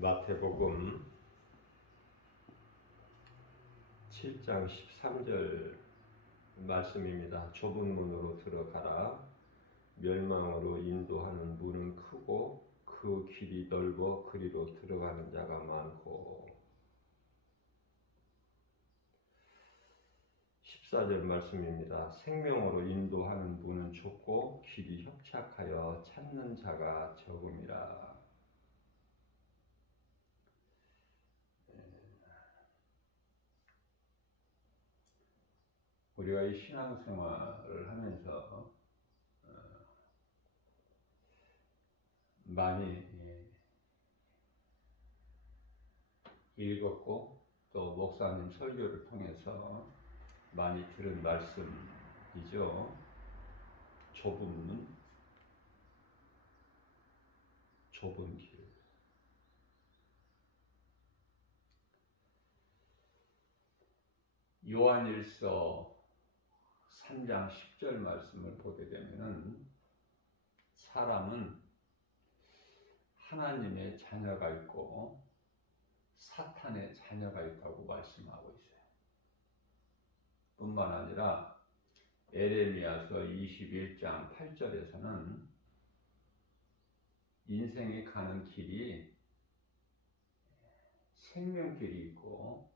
마태복음 7장 13절 말씀입니다. 좁은 문으로 들어가라. 멸망으로 인도하는 문은 크고 그 길이 넓어 그리로 들어가는 자가 많고. 14절 말씀입니다. 생명으로 인도하는 문은 좁고 길이 협착하여 찾는 자가 적음이라. 우리가 이 신앙생활을 하면서 많이 읽었고 또 목사님 설교를 통해서 많이 들은 말씀이죠. 좁은 문, 좁은 길. 요한일서 3장 10절 말씀을 보게 되면은 사람은 하나님의 자녀가 있고 사탄의 자녀가 있다고 말씀하고 있어요. 뿐만 아니라 에레미야서 21장 8절에서는 인생이 가는 길이 생명길이 있고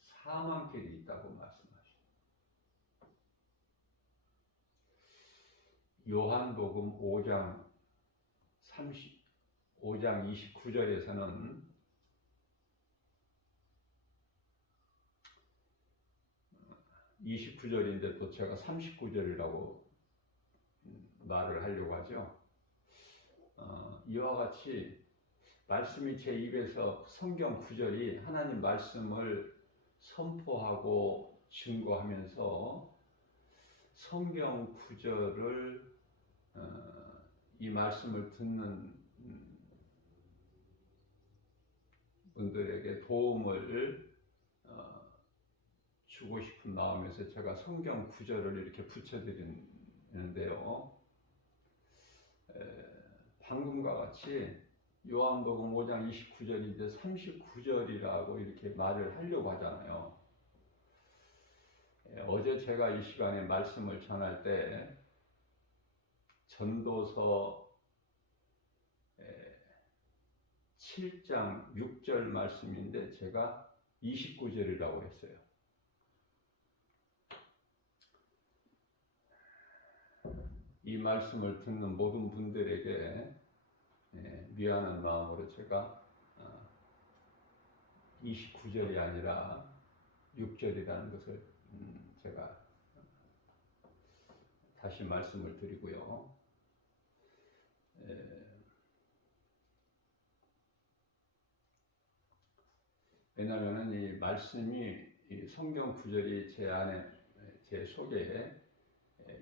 사망길이 있다고 말씀하십니다. 요한복음 5장 29절에서는 또 제가 39절이라고 말을 하려고 하죠. 이와 같이 말씀이 제 입에서 성경 구절이 하나님 말씀을 선포하고 증거하면서 성경 구절을 이 말씀을 듣는 분들에게 도움을 주고 싶은 마음에서 제가 성경 구절을 이렇게 붙여드리는데요. 방금과 같이 요한복음 5장 29절인데 39절이라고 이렇게 말을 하려고 하잖아요. 어제 제가 이 시간에 말씀을 전할 때 전도서 7장 6절 말씀인데 제가 29절이라고 했어요. 이 말씀을 듣는 모든 분들에게 미안한 마음으로 제가 29절이 아니라 6절이라는 것을 제가 다시 말씀을 드리고요. 왜냐하면 이 말씀이 이 성경 구절이 제 안에 제 속에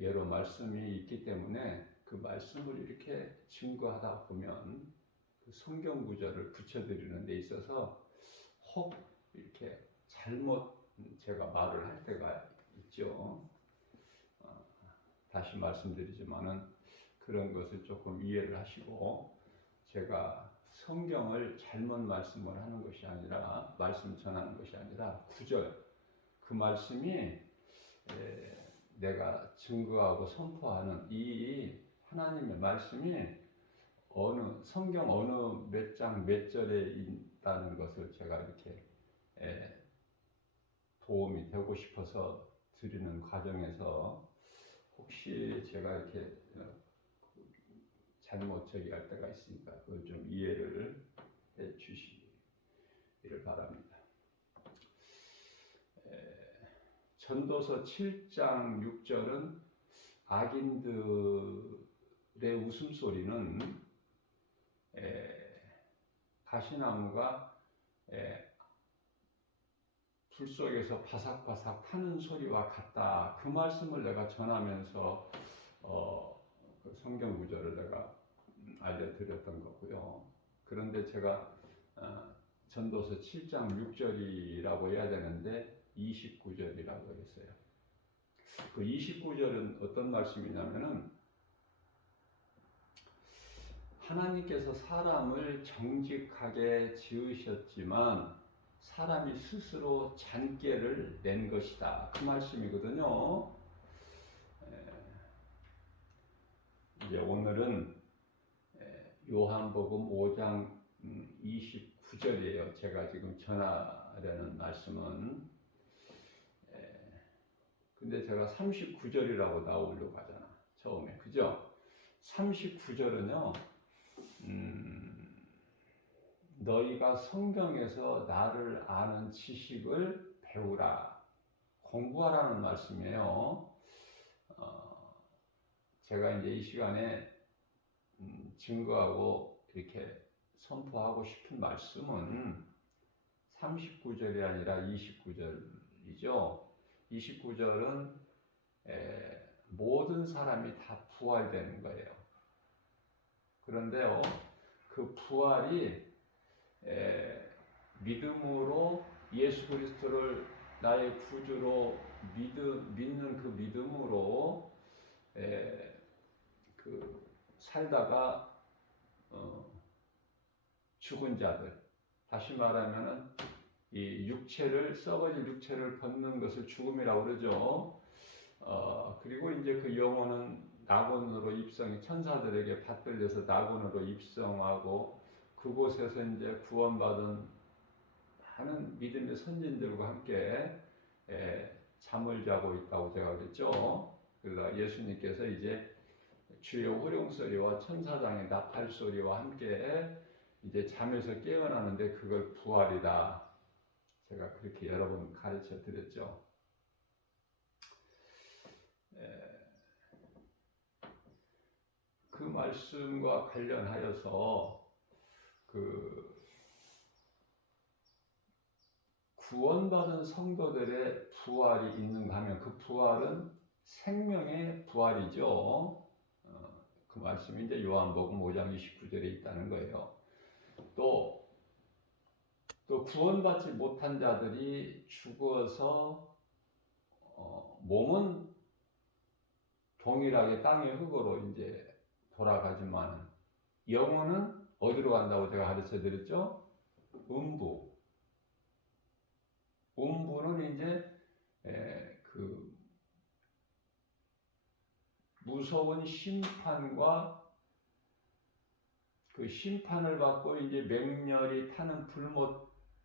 여러 말씀이 있기 때문에 그 말씀을 이렇게 증거하다 보면 그 성경 구절을 붙여드리는 데 있어서 혹 이렇게 잘못 제가 말을 할 때가 있죠. 다시 말씀드리지만은 그런 것을 조금 이해를 하시고, 제가 성경을 잘못 말씀을 하는 것이 아니라, 말씀 전하는 것이 아니라 구절, 그 말씀이 내가 증거하고 선포하는 이 하나님의 말씀이 성경 어느 몇 장 몇 절에 있다는 것을 제가 이렇게 도움이 되고 싶어서 드리는 과정에서 혹시 제가 이렇게 잘못 처리할 때가 있으니까 그걸 좀 이해를 해 주시기를 바랍니다. 전도서 7장 6절은 악인들의 웃음소리는 가시나무가 불 속에서 바삭바삭 타는 소리와 같다. 그 말씀을 내가 전하면서 그 성경 구절을 내가 알려드렸던 거고요. 그런데 제가 전도서 7장 6절이라고 해야 되는데 29절이라고 했어요. 그 29절은 어떤 말씀이냐면은 하나님께서 사람을 정직하게 지으셨지만 사람이 스스로 잔꾀를 낸 것이다. 그 말씀이거든요. 이제 오늘은 요한복음 5장 29절이에요. 제가 지금 전하려는 말씀은. 근데 제가 39절이라고 나오려고 하잖아. 처음에. 그죠? 39절은요. 너희가 성경에서 나를 아는 지식을 배우라. 공부하라는 말씀이에요. 제가 이제 이 시간에 증거하고 이렇게 선포하고 싶은 말씀은 39절이 아니라 29절이죠. 29절은 모든 사람이 다 부활되는 거예요. 그런데요, 그 부활이 믿음으로 예수 그리스도를 나의 구주로 믿는 그 믿음으로 그 살다가 죽은 자들, 다시 말하면은 이 육체를 썩어질 육체를 벗는 것을 죽음이라고 그러죠. 그리고 이제 그 영혼은 낙원으로 입성이 천사들에게 받들려서 낙원으로 입성하고 그곳에서 이제 구원받은 많은 믿음의 선진들과 함께 잠을 자고 있다고 제가 그랬죠. 그러다 예수님께서 이제 주의 호령소리와 천사장의 나팔소리와 함께 이제 잠에서 깨어나는데 그걸 부활이다. 제가 그렇게 여러 번 가르쳐 드렸죠. 그 말씀과 관련하여서 그 구원받은 성도들의 부활이 있는가 하면 그 부활은 생명의 부활이죠. 그 말씀이 이제 요한복음 5장 29절에 있다는 거예요. 또 구원받지 못한 자들이 죽어서 몸은 동일하게 땅의 흙으로 이제 돌아가지만 영혼은 어디로 간다고 제가 가르쳐 드렸죠? 음부는 이제 그 무서운 심판과 그 심판을 받고 이제 맹렬히 타는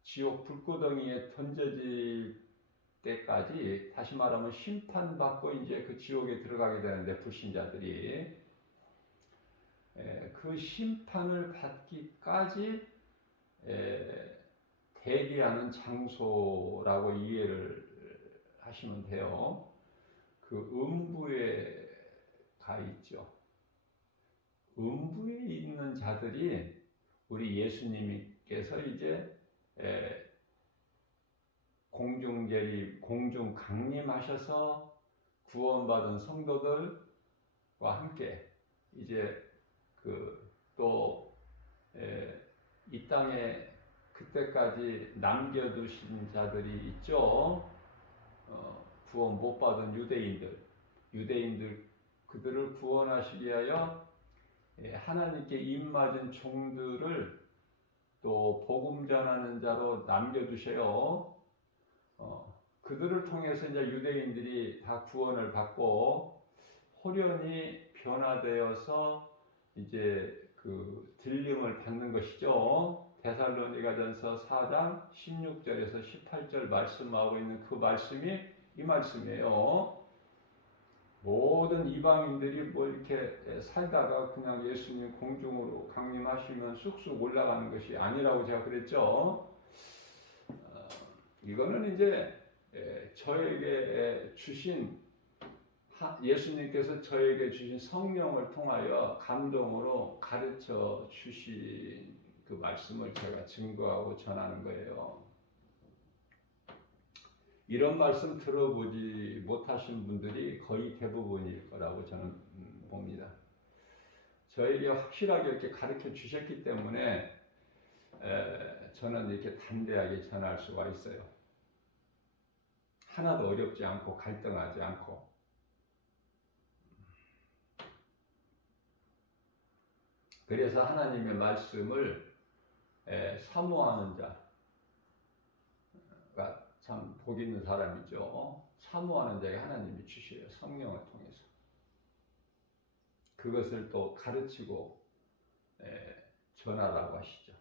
지옥 불구덩이에 던져질 때까지, 다시 말하면 심판받고 이제 그 지옥에 들어가게 되는데, 불신자들이 그 심판을 받기까지 대기하는 장소라고 이해를 하시면 돼요. 그 음부에 가 있죠. 음부에 있는 자들이 우리 예수님께서 이제 공중 강림하셔서 구원받은 성도들과 함께 이제 또 이 땅에 그때까지 남겨두신 자들이 있죠. 구원 못 받은 유대인들 그들을 구원하시기 위하여 하나님께 입맞은 종들을 또 복음 전하는 자로 남겨두셔요. 그들을 통해서 이제 유대인들이 다 구원을 받고 호련히 변화되어서 이제 그 들림을 받는 것이죠. 데살로니가전서 4장 16절에서 18절 말씀하고 있는 그 말씀이 이 말씀이에요. 모든 이방인들이 뭐 이렇게 살다가 그냥 예수님 공중으로 강림하시면 쑥쑥 올라가는 것이 아니라고 제가 그랬죠. 이거는 이제 저에게 주신 예수님께서 저에게 주신 성령을 통하여 감동으로 가르쳐 주신 그 말씀을 제가 증거하고 전하는 거예요. 이런 말씀 들어보지 못하신 분들이 거의 대부분일 거라고 저는 봅니다. 저에게 확실하게 이렇게 가르쳐 주셨기 때문에 저는 이렇게 담대하게 전할 수가 있어요. 하나도 어렵지 않고 갈등하지 않고. 그래서 하나님의 말씀을 사모하는 자가 참 복 있는 사람이죠. 사모하는 자에게 하나님이 주셔요. 성령을 통해서. 그것을 또 가르치고 전하라고 하시죠.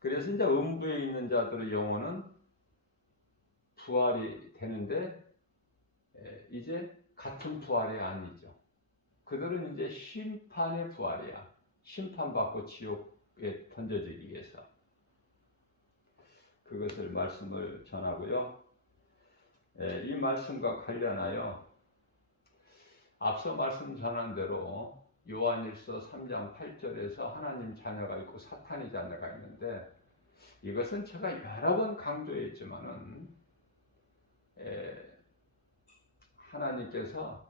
그래서 이제 음부에 있는 자들의 영혼은 부활이 되는데 이제 같은 부활이 아니죠. 그들은 이제 심판의 부활이야. 심판받고 지옥에 던져지기 위해서. 그것을 말씀을 전하고요. 이 말씀과 관련하여 앞서 말씀 전한 대로 요한일서 3장 8절에서 하나님 자녀가 있고 사탄의 자녀가 있는데, 이것은 제가 여러 번 강조했지만은 하나님께서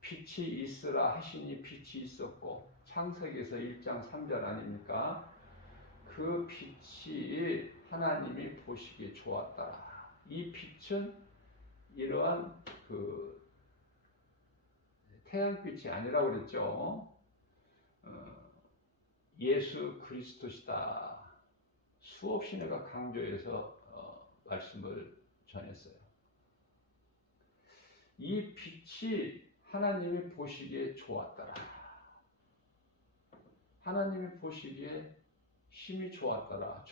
빛이 있으라 하시니 빛이 있었고, 창세기에서 1장 3절 아닙니까? 그 빛이 하나님이 보시기에 좋았더라. 이 빛은 이러한 그 태양빛이 아니라고 그랬죠. 예수 그리스도시다. 수없이 내가 강조해서 말씀을 전했어요. 이 빛이 하나님이 보시기에 좋았더라. 하나님이 보시기에 심히 좋았더라.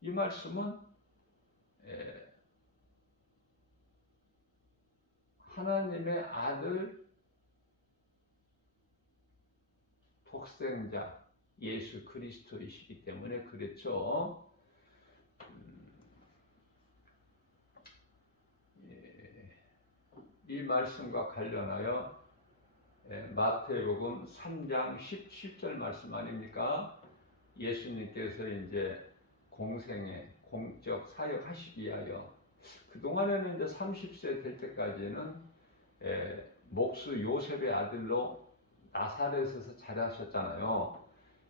이 말씀은 하나님의 아들 독생자 예수 그리스도이시기 때문에 그랬죠. 이 말씀과 관련하여 마태복음 3장 17절 말씀 아닙니까? 예수님께서 이제 공생애 공적 사역 하시기 위하여 그동안에는 이제 30세 될 때까지는 목수 요셉의 아들로 나사렛에서 자라셨잖아요.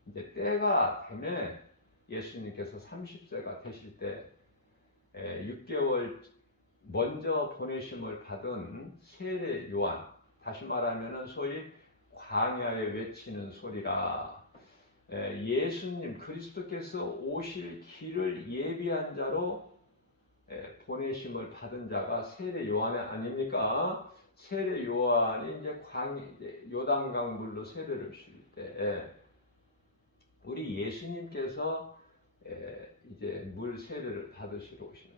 이제 때가 되면 예수님께서 30세가 되실 때 6개월 먼저 보내심을 받은 세례 요한, 다시 말하면 소위 광야에 외치는 소리라, 예수님 그리스도께서 오실 길을 예비한 자로 보내심을 받은 자가 세례 요한 아닙니까? 세례 요한이 이제 요단강 물로 세례를 줄 때 우리 예수님께서 이제 물 세례를 받으시러 오시는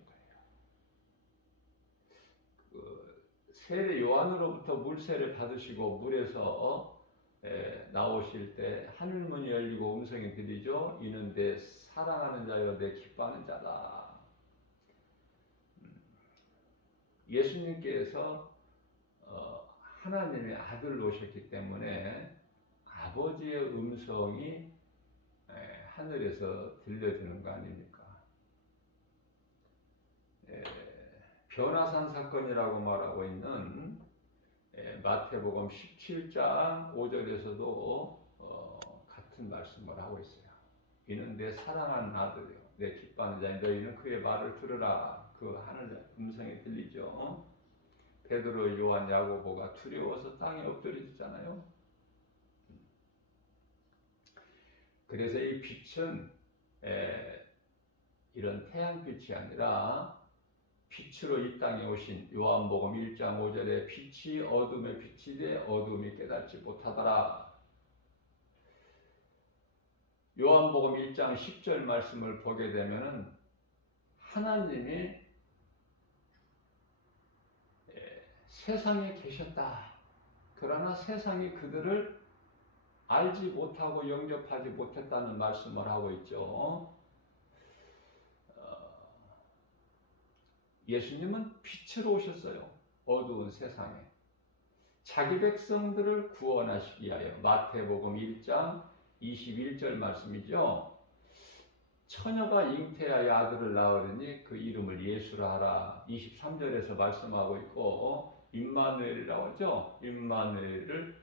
거예요. 세례 요한으로부터 물 세례 받으시고 물에서 나오실 때 하늘문이 열리고 음성이 들리죠. 이는 내 사랑하는 자여 내 기뻐하는 자다. 예수님께서 하나님의 아들로 오셨기 때문에 아버지의 음성이 하늘에서 들려주는 거 아닙니까? 변화산 사건이라고 말하고 있는 마태복음 17장 5절에서도 같은 말씀을 하고 있어요. 이는 내 사랑하는 아들이요 내 기뻐하는 자니 너희는 그의 말을 들으라. 그 하늘 음성이 들리죠. 베드로, 요한, 야고보가 두려워서 땅에 엎드려졌잖아요. 그래서 이 빛은 이런 태양빛이 아니라 빛으로 이 땅에 오신 요한복음 1장 5절에 빛이 어둠에 비치되 어둠이 깨닫지 못하더라. 요한복음 1장 10절 말씀을 보게 되면은 하나님이 세상에 계셨다. 그러나 세상이 그들을 알지 못하고 영접하지 못했다는 말씀을 하고 있죠. 예수님은 빛으로 오셨어요. 어두운 세상에. 자기 백성들을 구원하시기 위하여. 마태복음 1장 21절 말씀이죠. 처녀가 잉태하여 아들을 낳으리니 그 이름을 예수라 하라. 23절에서 말씀하고 있고 임마누엘이라고 하죠. 임마누엘을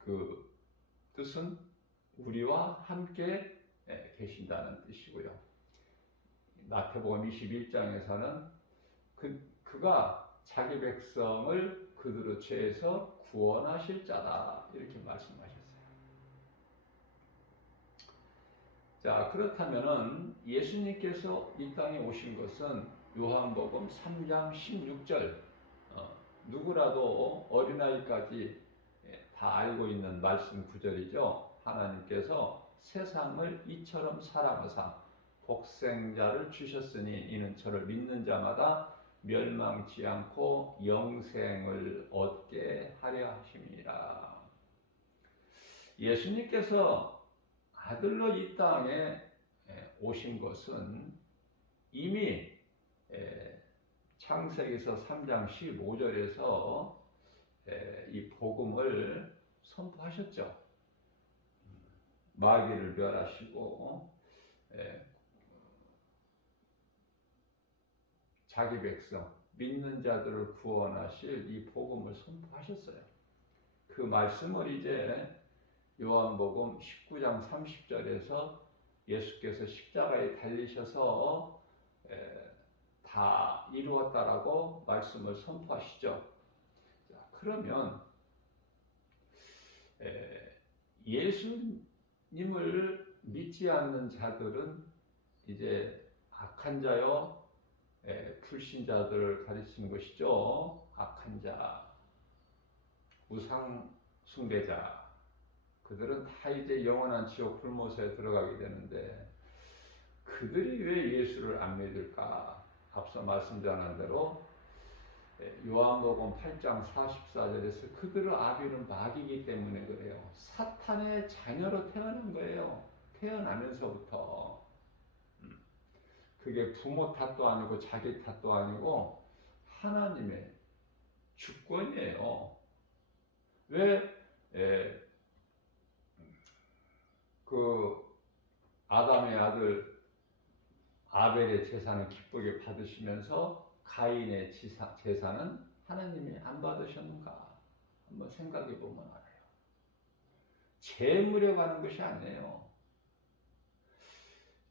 그 뜻은 우리와 함께 계신다는 뜻이고요. 마태복음 21장에서는 그가 자기 백성을 그들의 죄에서 구원하실 자다 이렇게 말씀하셨어요. 자, 그렇다면은 예수님께서 이 땅에 오신 것은 요한복음 3장 16절 누구라도 어린아이까지 다 알고 있는 말씀 구절이죠. 하나님께서 세상을 이처럼 사랑하사 독생자를 주셨으니 이는 저를 믿는 자마다 멸망치 않고 영생을 얻게 하려 하심이라. 예수님께서 아들로 이 땅에 오신 것은 이미 창세기서 3장 15절에서 이 복음을 선포하셨죠. 마귀를 멸하시고 자기 백성 믿는 자들을 구원하실 이 복음을 선포하셨어요. 그 말씀을 이제 요한복음 19장 30절에서 예수께서 십자가에 달리셔서 다 이루었다라고 말씀을 선포하시죠. 자, 그러면 예수님을 믿지 않는 자들은 이제 악한 자요, 불신자들을 가리키는 것이죠. 악한 자, 우상 숭배자, 그들은 다 이제 영원한 지옥 불못에 들어가게 되는데 그들이 왜 예수를 안 믿을까? 앞서 말씀드린 대로 요한복음 8장 44절에서 그들의 아비는 마귀이기 때문에 그래요. 사탄의 자녀로 태어난 거예요. 태어나면서부터. 그게 부모 탓도 아니고 자기 탓도 아니고 하나님의 주권이에요. 왜 그 아담의 아들 아벨의 제사는 기쁘게 받으시면서 가인의 제사는 하나님이 안 받으셨는가? 한번 생각해 보면 알아요. 재물에 가는 것이 아니에요.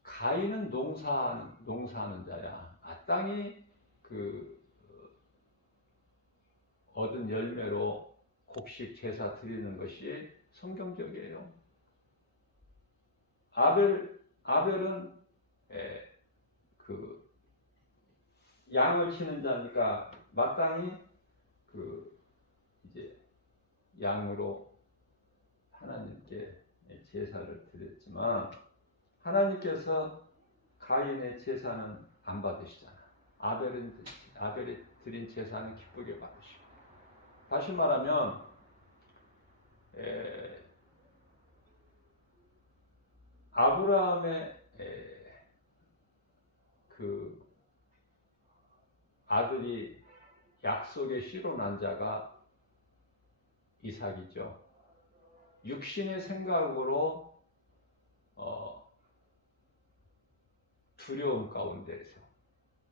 가인은 농사하는 자야. 땅이 그 얻은 열매로 곡식 제사 드리는 것이 성경적이에요. 아벨은 그 양을 치는 자니까 마땅히 그 이제 양으로 하나님께 제사를 드렸지만 하나님께서 가인의 제사는 안 받으시잖아. 아벨이 드린 제사는 기쁘게 받으시고. 다시 말하면 아브라함의 그 아들이 약속의 씨로 난 자가 이삭이죠. 육신의 생각으로 두려움 가운데서,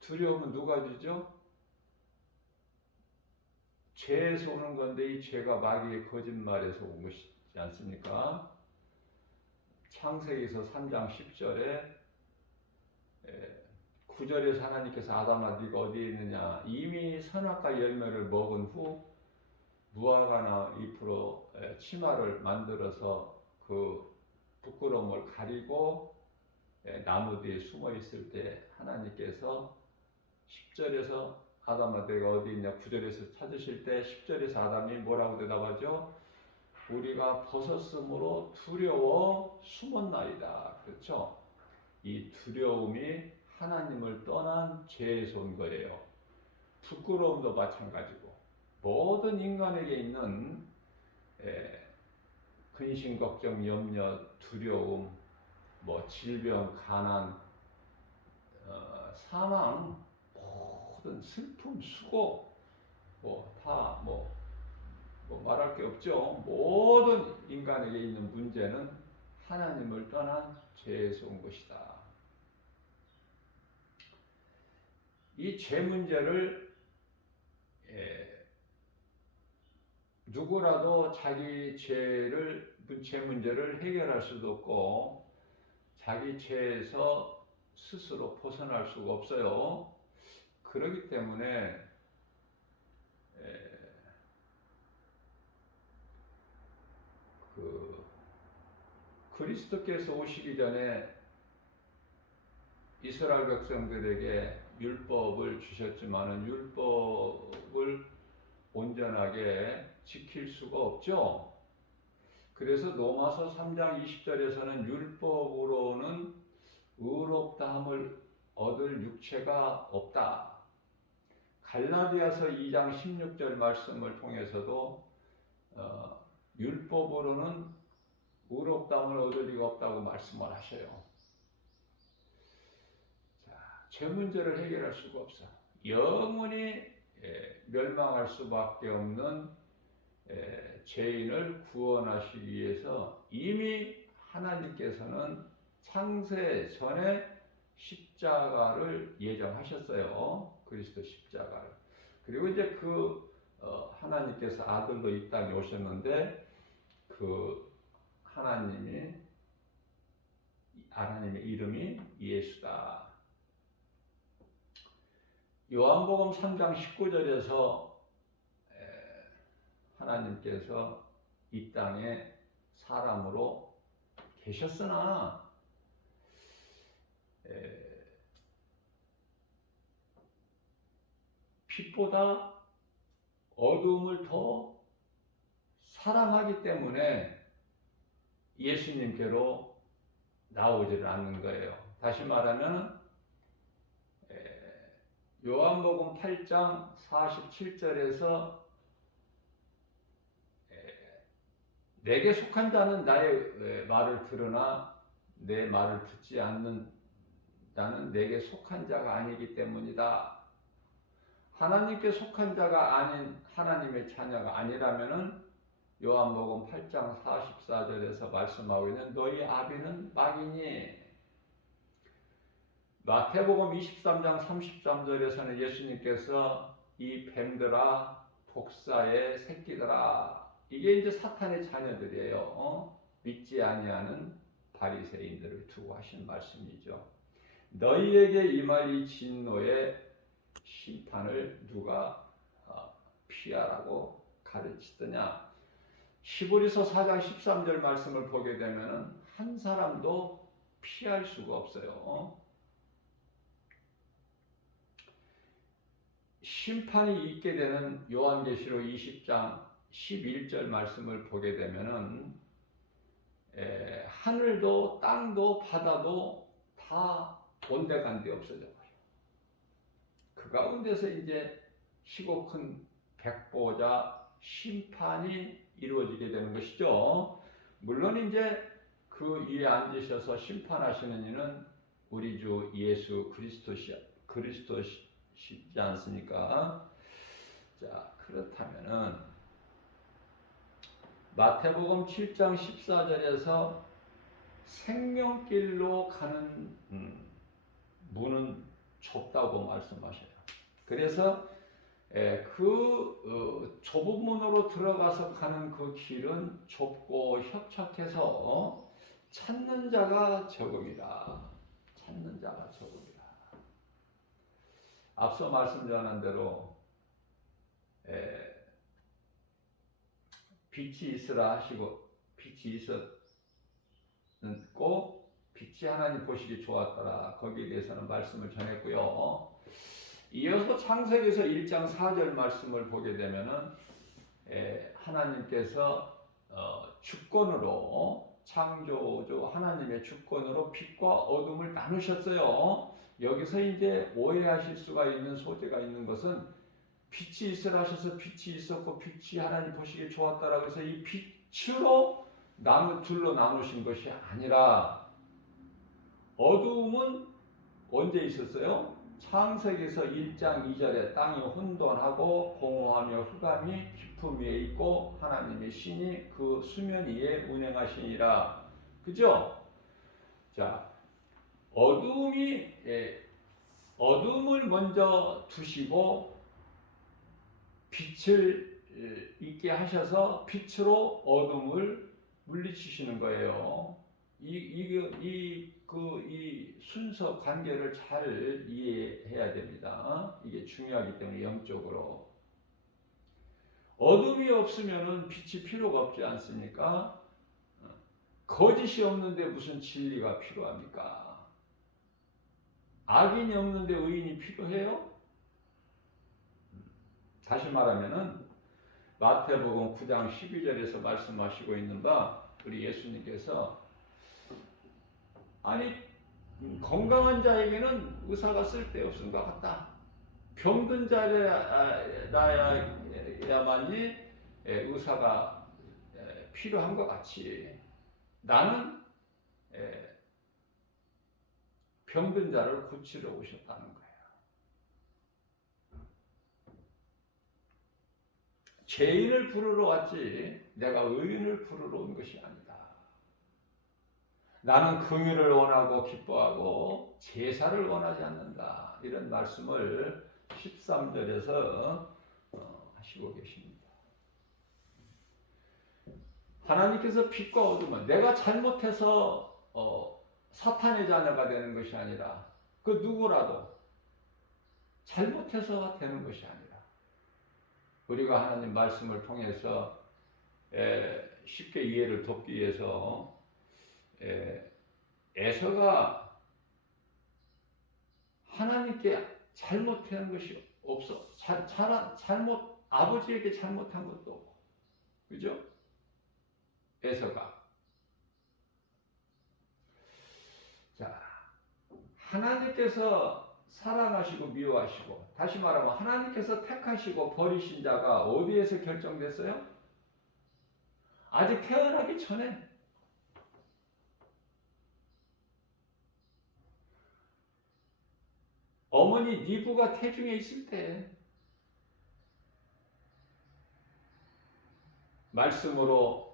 두려움은 누가 주죠? 죄에서 오는 건데 이 죄가 마귀의 거짓말에서 온 것이지 않습니까? 창세기서 3장 10절에 9절에서 하나님께서 아담아 네가 어디에 있느냐, 이미 선악과 열매를 먹은 후 무화과나 잎으로 치마를 만들어서 그 부끄러움을 가리고 나무 뒤에 숨어 있을 때 하나님께서 10절에서 아담아 내가 어디 있냐 9절에서 찾으실 때 10절에서 아담이 뭐라고 대답하죠? 우리가 벗었으므로 두려워 숨었나이다. 그렇죠? 이 두려움이 하나님을 떠난 죄에서 온 거예요. 부끄러움도 마찬가지고 모든 인간에게 있는 근심, 걱정, 염려, 두려움, 뭐 질병, 가난, 사망, 모든 슬픔, 수고, 뭐 말할 게 없죠. 모든 인간에게 있는 문제는 하나님을 떠난 죄에서 온 것이다. 이 죄 문제를 누구라도 자기 죄 문제를 해결할 수도 없고 자기 죄에서 스스로 벗어날 수가 없어요. 그렇기 때문에 그리스도께서 오시기 전에 이스라엘 백성들에게 율법을 주셨지만은 율법을 온전하게 지킬 수가 없죠. 그래서 로마서 3장 20절에서는 율법으로는 의롭다함을 얻을 육체가 없다. 갈라디아서 2장 16절 말씀을 통해서도 율법으로는 의롭다함을 얻을 리가 없다고 말씀을 하셔요. 자, 죄 문제를 해결할 수가 없어. 영원히 멸망할 수밖에 없는 죄인을 구원하시기 위해서 이미 하나님께서는 창세 전에 십자가를 예정하셨어요. 그리스도 십자가를. 그리고 이제 하나님께서 아들로 이 땅에 오셨는데 하나님의 이름이 예수다. 요한복음 3장 19절에서 하나님께서 이 땅에 사람으로 계셨으나 빛보다 어두움을 더 사랑하기 때문에 예수님께로 나오지를 않는 거예요. 다시 말하면 요한복음 8장 47절에서 내게 속한 자는 나의 말을 들으나 내 말을 듣지 않는 자는 내게 속한 자가 아니기 때문이다. 하나님께 속한 자가 아닌 하나님의 자녀가 아니라면은 요한복음 8장 44절에서 말씀하고 있는 너희 아비는 마귀니. 마태복음 23장 33절에서는 예수님께서 이 뱀들아 독사의 새끼들아, 이게 이제 사탄의 자녀들이에요. 믿지 아니하는 바리새인들을 두고 하신 말씀이죠. 너희에게 임할 이 진노의 심판을 누가 피하라고 가르치더냐. 히브리서 4장 13절 말씀을 보게 되면 한 사람도 피할 수가 없어요. 심판이 있게 되는 요한계시록 20장 11절 말씀을 보게 되면은 하늘도 땅도 바다도 다 온데간데 없어져 버려요. 그 가운데서 이제 희고 큰 백보자 심판이 이루어지게 되는 것이죠. 물론 이제 그 위에 앉으셔서 심판하시는 이는 우리 주 예수 그리스도시지 않습니까? 자, 그렇다면은 마태복음 7장 14절에서 생명길로 가는 문은 좁다고 말씀하셔요. 그래서 좁은 문으로 들어가서 가는 그 길은 좁고 협착해서 찾는 자가 적음이라. 찾는 자가 적음이라. 앞서 말씀 전한 대로 빛이 있으라 하시고 빛이 있었고 빛이 하나님 보시기 좋았더라. 거기에 대해서는 말씀을 전했고요. 이어서 창세기에서 1장 4절 말씀을 보게 되면은 하나님께서 주권으로 창조주 하나님의 주권으로 빛과 어둠을 나누셨어요. 여기서 이제 오해하실 수가 있는 소재가 있는 것은 빛이 있으라 하셔서 빛이 있었고 빛이 하나님 보시기에 좋았다라고 해서 이 빛으로 둘로 나누신 것이 아니라 어두움은 언제 있었어요? 창세기에서 1장 2절에 땅이 혼돈하고 공허하며 흑암이 깊음 위에 있고 하나님의 신이 그 수면 위에 운행하시니라. 그죠? 자, 어둠을 먼저 두시고 빛을 있게 하셔서 빛으로 어둠을 물리치시는 거예요. 이 순서 관계를 잘 이해해야 됩니다. 이게 중요하기 때문에 영적으로. 어둠이 없으면은 빛이 필요가 없지 않습니까? 거짓이 없는데 무슨 진리가 필요합니까? 악인이 없는데 의인이 필요해요? 다시 말하면은 마태복음 9장 12절에서 말씀하시고 있는 바 우리 예수님께서 아니 건강한 자에게는 의사가 쓸데없은 것 같다. 병든 자야만이 의사가 필요한 것 같이 나는 병든 자를 고치러 오셨다는 거예요. 죄인을 부르러 왔지 내가 의인을 부르러 온 것이 아니다. 나는 긍휼을 원하고 기뻐하고 제사를 원하지 않는다. 이런 말씀을 13절에서 하시고 계십니다. 하나님께서 빛과 어둠은 내가 잘못해서 사탄의 자녀가 되는 것이 아니라 그 누구라도 잘못해서 되는 것이 아니라 우리가 하나님 말씀을 통해서 쉽게 이해를 돕기 위해서 에서가 하나님께 잘못한 것이 없어. 잘못 아버지에게 잘못한 것도 없고, 그죠? 에서가 자 하나님께서 사랑하시고 미워하시고 다시 말하면 하나님께서 택하시고 버리신 자가 어디에서 결정됐어요? 아직 태어나기 전에 어머니 니브가 태중에 있을 때 말씀으로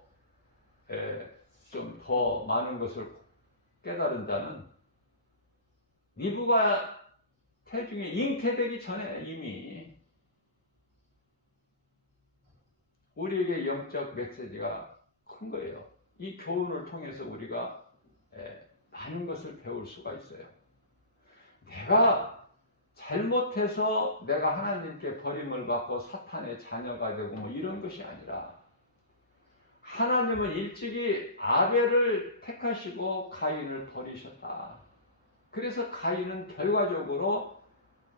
좀 더 많은 것을 깨달은 자는 니브가 태중에 잉태되기 전에 이미 우리에게 영적 메시지가 큰 거예요. 이 교훈을 통해서 우리가 많은 것을 배울 수가 있어요. 내가 잘못해서 내가 하나님께 버림을 받고 사탄의 자녀가 되고 뭐 이런 것이 아니라 하나님은 일찍이 아벨을 택하시고 가인을 버리셨다. 그래서 가인은 결과적으로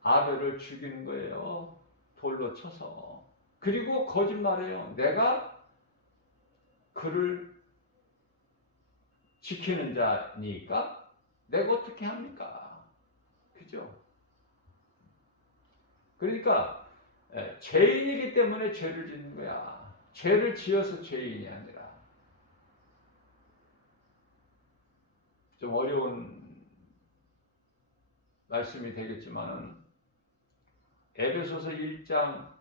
아벨을 죽이는 거예요. 돌로 쳐서. 그리고 거짓말해요. 내가 그를 지키는 자니까 내가 어떻게 합니까? 그죠? 그러니까 죄인이기 때문에 죄를 짓는 거야. 죄를 지어서 죄인이 아니라. 좀 어려운 말씀이 되겠지만은 에베소서 1장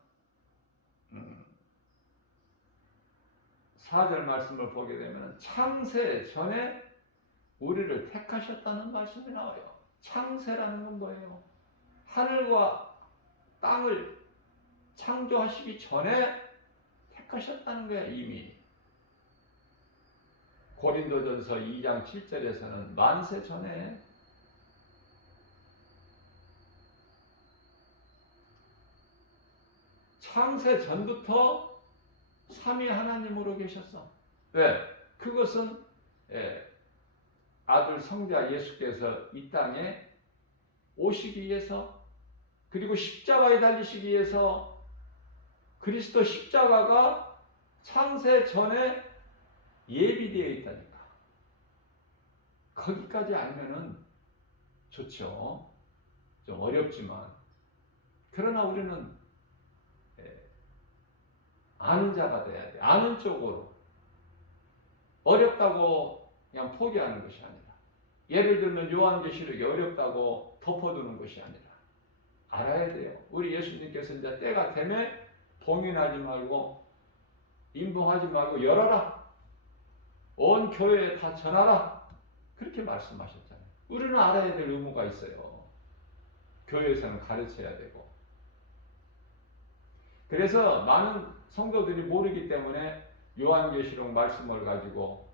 4절 말씀을 보게 되면 창세 전에 우리를 택하셨다는 말씀이 나와요. 창세라는 건 뭐예요? 하늘과 땅을 창조하시기 전에 택하셨다는 거예요. 이미 고린도전서 2장 7절에서는 만세 전에 창세 전부터 삼위 하나님으로 계셨어. 왜? 그것은 아들 성자 예수께서 이 땅에 오시기 위해서 그리고 십자가에 달리시기 위해서 그리스도 십자가가 창세 전에 예비되어 있다니까. 거기까지 알면은 좋죠. 좀 어렵지만 그러나 우리는 아는 자가 돼야 돼. 아는 쪽으로. 어렵다고 그냥 포기하는 것이 아니라 예를 들면 요한계시록이 어렵다고 덮어두는 것이 아니라 알아야 돼요. 우리 예수님께서 이제 때가 되면 봉인하지 말고 임봉하지 말고 열어라. 온 교회에 다 전하라. 그렇게 말씀하셨잖아요. 우리는 알아야 될 의무가 있어요. 교회에서는 가르쳐야 되고. 그래서 많은 성도들이 모르기 때문에 요한계시록 말씀을 가지고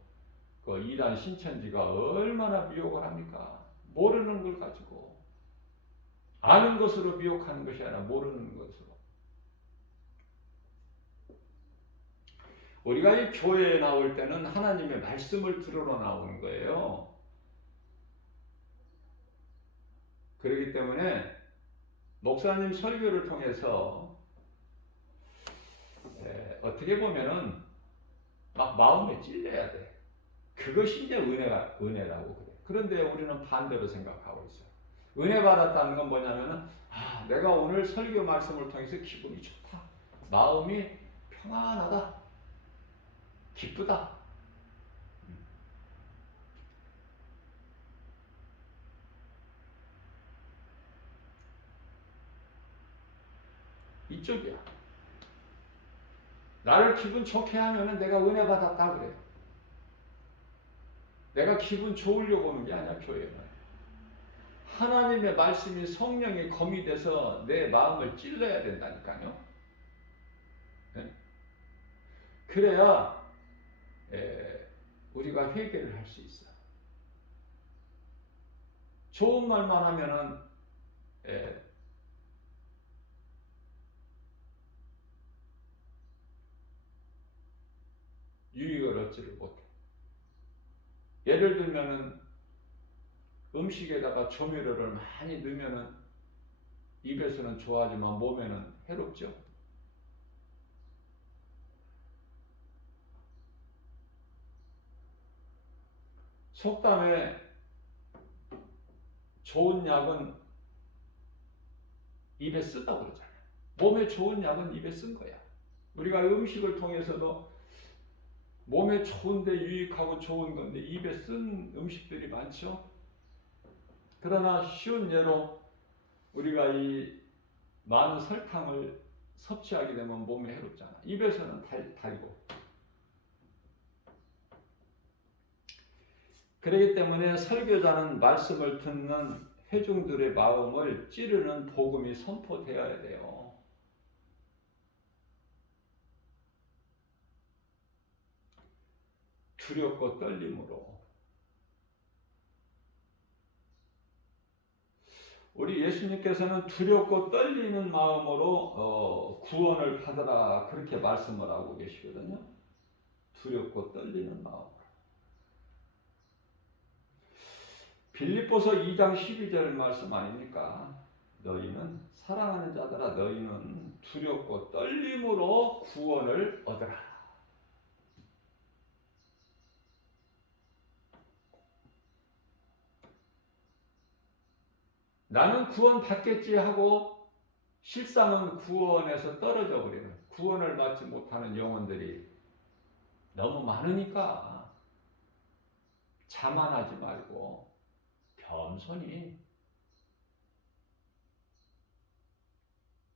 그 이단 신천지가 얼마나 미혹을 합니까? 모르는 걸 가지고. 아는 것으로 미혹하는 것이 아니라 모르는 것으로. 우리가 이 교회에 나올 때는 하나님의 말씀을 들으러 나오는 거예요. 그렇기 때문에 목사님 설교를 통해서 어떻게 보면은 막 마음에 찔려야 돼. 그것이 이제 은혜라고 그래. 그런데 우리는 반대로 생각하고 있어요. 은혜 받았다는 건 뭐냐면은, 내가 오늘 설교 말씀을 통해서 기분이 좋다. 마음이 평안하다. 기쁘다. 이쪽이야. 나를 기분 좋게 하면은 내가 은혜 받았다 그래. 내가 기분 좋으려고 오는 게 아니야, 교회는. 하나님의 말씀이 성령의 검이 돼서 내 마음을 찔러야 된다니까요. 네? 그래야 우리가 회개를 할 수 있어. 좋은 말만 하면은 유익을 얻지를 못해. 예를 들면은 음식에다가 조미료를 많이 넣으면은 입에서는 좋아하지만 몸에는 해롭죠. 속담에 좋은 약은 입에 쓰다고 그러잖아요. 몸에 좋은 약은 입에 쓴 거야. 우리가 음식을 통해서도 몸에 좋은데 유익하고 좋은 건데 입에 쓴 음식들이 많죠. 그러나 쉬운 예로 우리가 이 많은 설탕을 섭취하게 되면 몸에 해롭잖아. 입에서는 달고. 그렇기 때문에 설교자는 말씀을 듣는 회중들의 마음을 찌르는 복음이 선포되어야 돼요. 두렵고 떨림으로. 우리 예수님께서는 두렵고 떨리는 마음으로 구원을 받으라 그렇게 말씀을 하고 계시거든요. 두렵고 떨리는 마음. 빌립보서 2장 12절 말씀 아닙니까? 너희는 사랑하는 자들아 너희는 두렵고 떨림으로 구원을 얻으라. 나는 구원 받겠지 하고 실상은 구원에서 떨어져 버리는, 구원을 받지 못하는 영혼들이 너무 많으니까 자만하지 말고 겸손히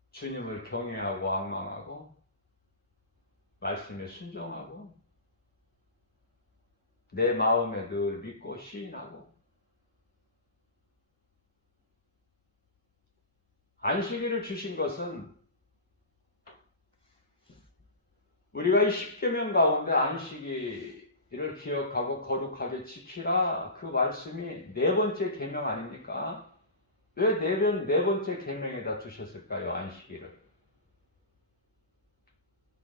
주님을 경외하고 앙망하고 말씀에 순종하고 내 마음에 늘 믿고 시인하고 안식일을 주신 것은 우리가 이 십계명 가운데 안식일을 기억하고 거룩하게 지키라 그 말씀이 네 번째 계명 아닙니까? 왜 네 번째 계명에다 두셨을까요? 안식일을.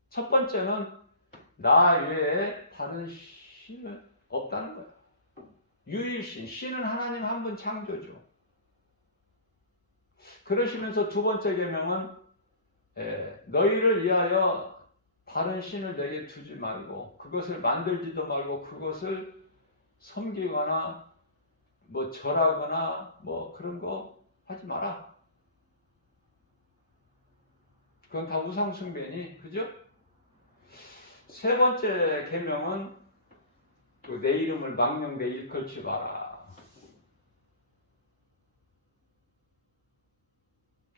첫 번째는 나 외에 다른 신은 없다는 거예요. 유일신, 신은 하나님 한 분 창조죠. 그러시면서 두 번째 계명은 너희를 위하여 다른 신을 내게 두지 말고 그것을 만들지도 말고 그것을 섬기거나 뭐 절하거나 뭐 그런 거 하지 마라. 그건 다 우상 숭배니, 그죠? 세 번째 계명은 내 이름을 망령되이 일컬지 마라.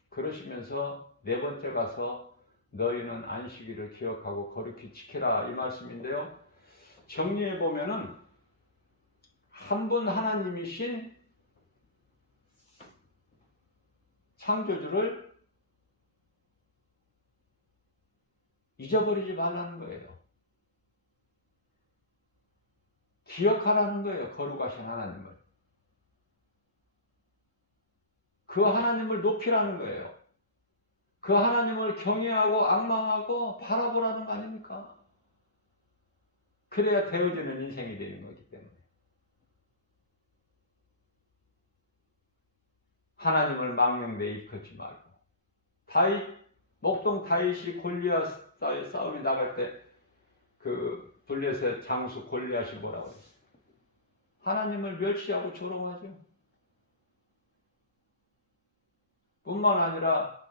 그러시면서 네 번째 가서 너희는 안식일을 기억하고 거룩히 지키라 이 말씀인데요. 정리해 보면은 한 분 하나님이신 창조주를 잊어버리지 말라는 거예요. 기억하라는 거예요. 거룩하신 하나님을. 그 하나님을 높이라는 거예요. 그 하나님을 경외하고 앙망하고 바라보라는 거 아닙니까? 그래야 되어지는 인생이 되는 거기 때문에. 하나님을 망령되이 일컫지 말고. 목동 다윗이 골리앗 싸움에 나갈 때 그 블레셋 장수 골리앗이 뭐라고 했어요? 하나님을 멸시하고 조롱하죠. 뿐만 아니라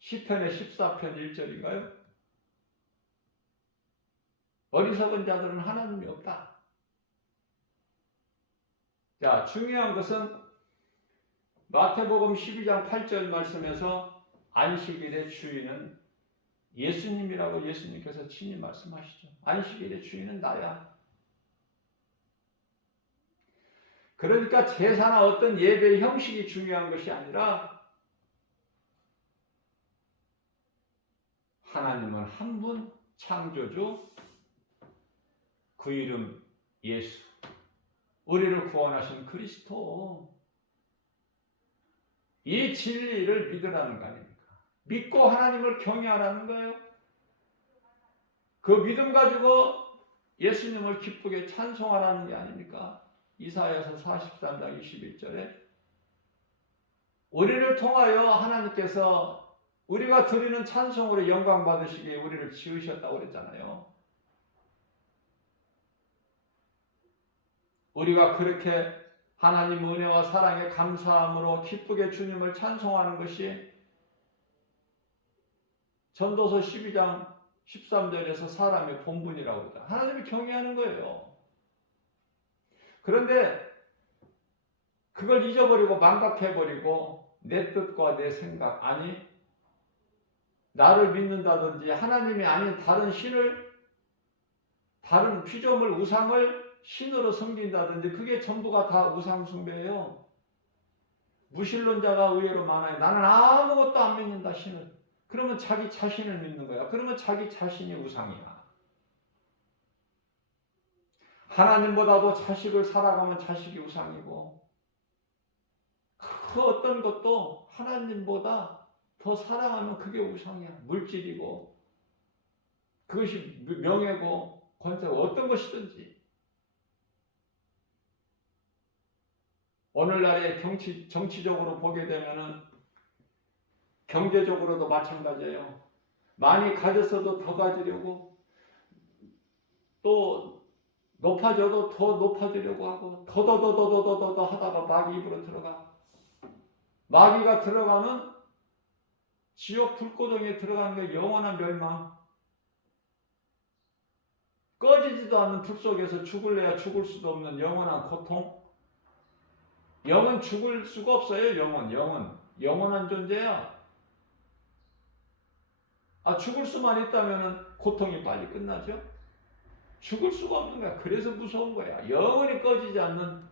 시편의 14편 1절인가요? 어리석은 자들은 하나님이 없다. 자, 중요한 것은 마태복음 12장 8절 말씀에서 안식일의 주인은 예수님이라고 예수님께서 친히 말씀하시죠. 안식일의 주인은 나야. 그러니까 제사나 어떤 예배의 형식이 중요한 것이 아니라 하나님은 한 분 창조주, 그 이름 예수, 우리를 구원하신 그리스도, 이 진리를 믿으라는 거 아닙니까? 믿고 하나님을 경외하라는 거예요. 그 믿음 가지고 예수님을 기쁘게 찬송하라는 게 아닙니까? 이사야서 43장 21절에 우리를 통하여 하나님께서 우리가 드리는 찬송으로 영광 받으시기에 우리를 지으셨다고 그랬잖아요. 우리가 그렇게 하나님 은혜와 사랑에 감사함으로 기쁘게 주님을 찬송하는 것이 전도서 12장 13절에서 사람의 본분이라고 합니다. 하나님을 경외하는 거예요. 그런데 그걸 잊어버리고 망각해버리고 내 뜻과 내 생각, 아니 나를 믿는다든지 하나님이 아닌 다른 신을, 다른 피조물 우상을 신으로 섬긴다든지 그게 전부가 다 우상 숭배예요. 무신론자가 의외로 많아요. 나는 아무것도 안 믿는다 신을. 그러면 자기 자신을 믿는 거야. 그러면 자기 자신이 우상이야. 하나님보다도 자식을 살아가면 자식이 우상이고 그 어떤 것도 하나님보다 더 사랑하면 그게 우상이야. 물질이고 그것이 명예고 권세고 어떤 것이든지. 오늘날의 정치적으로 보게 되면은 경제적으로도 마찬가지예요. 많이 가졌어도 더 가지려고, 또 높아져도 더 높아지려고 하고, 더더더더더더더 하다가 마귀 입으로 들어가. 마귀가 들어가면 지옥 불고동에 들어가는 게 영원한 멸망. 꺼지지도 않는 불 속에서 죽을래야 죽을 수도 없는 영원한 고통. 영은 죽을 수가 없어요. 영원한 존재야. 죽을 수만 있다면 고통이 빨리 끝나죠. 죽을 수가 없는 거야. 그래서 무서운 거야. 영원히 꺼지지 않는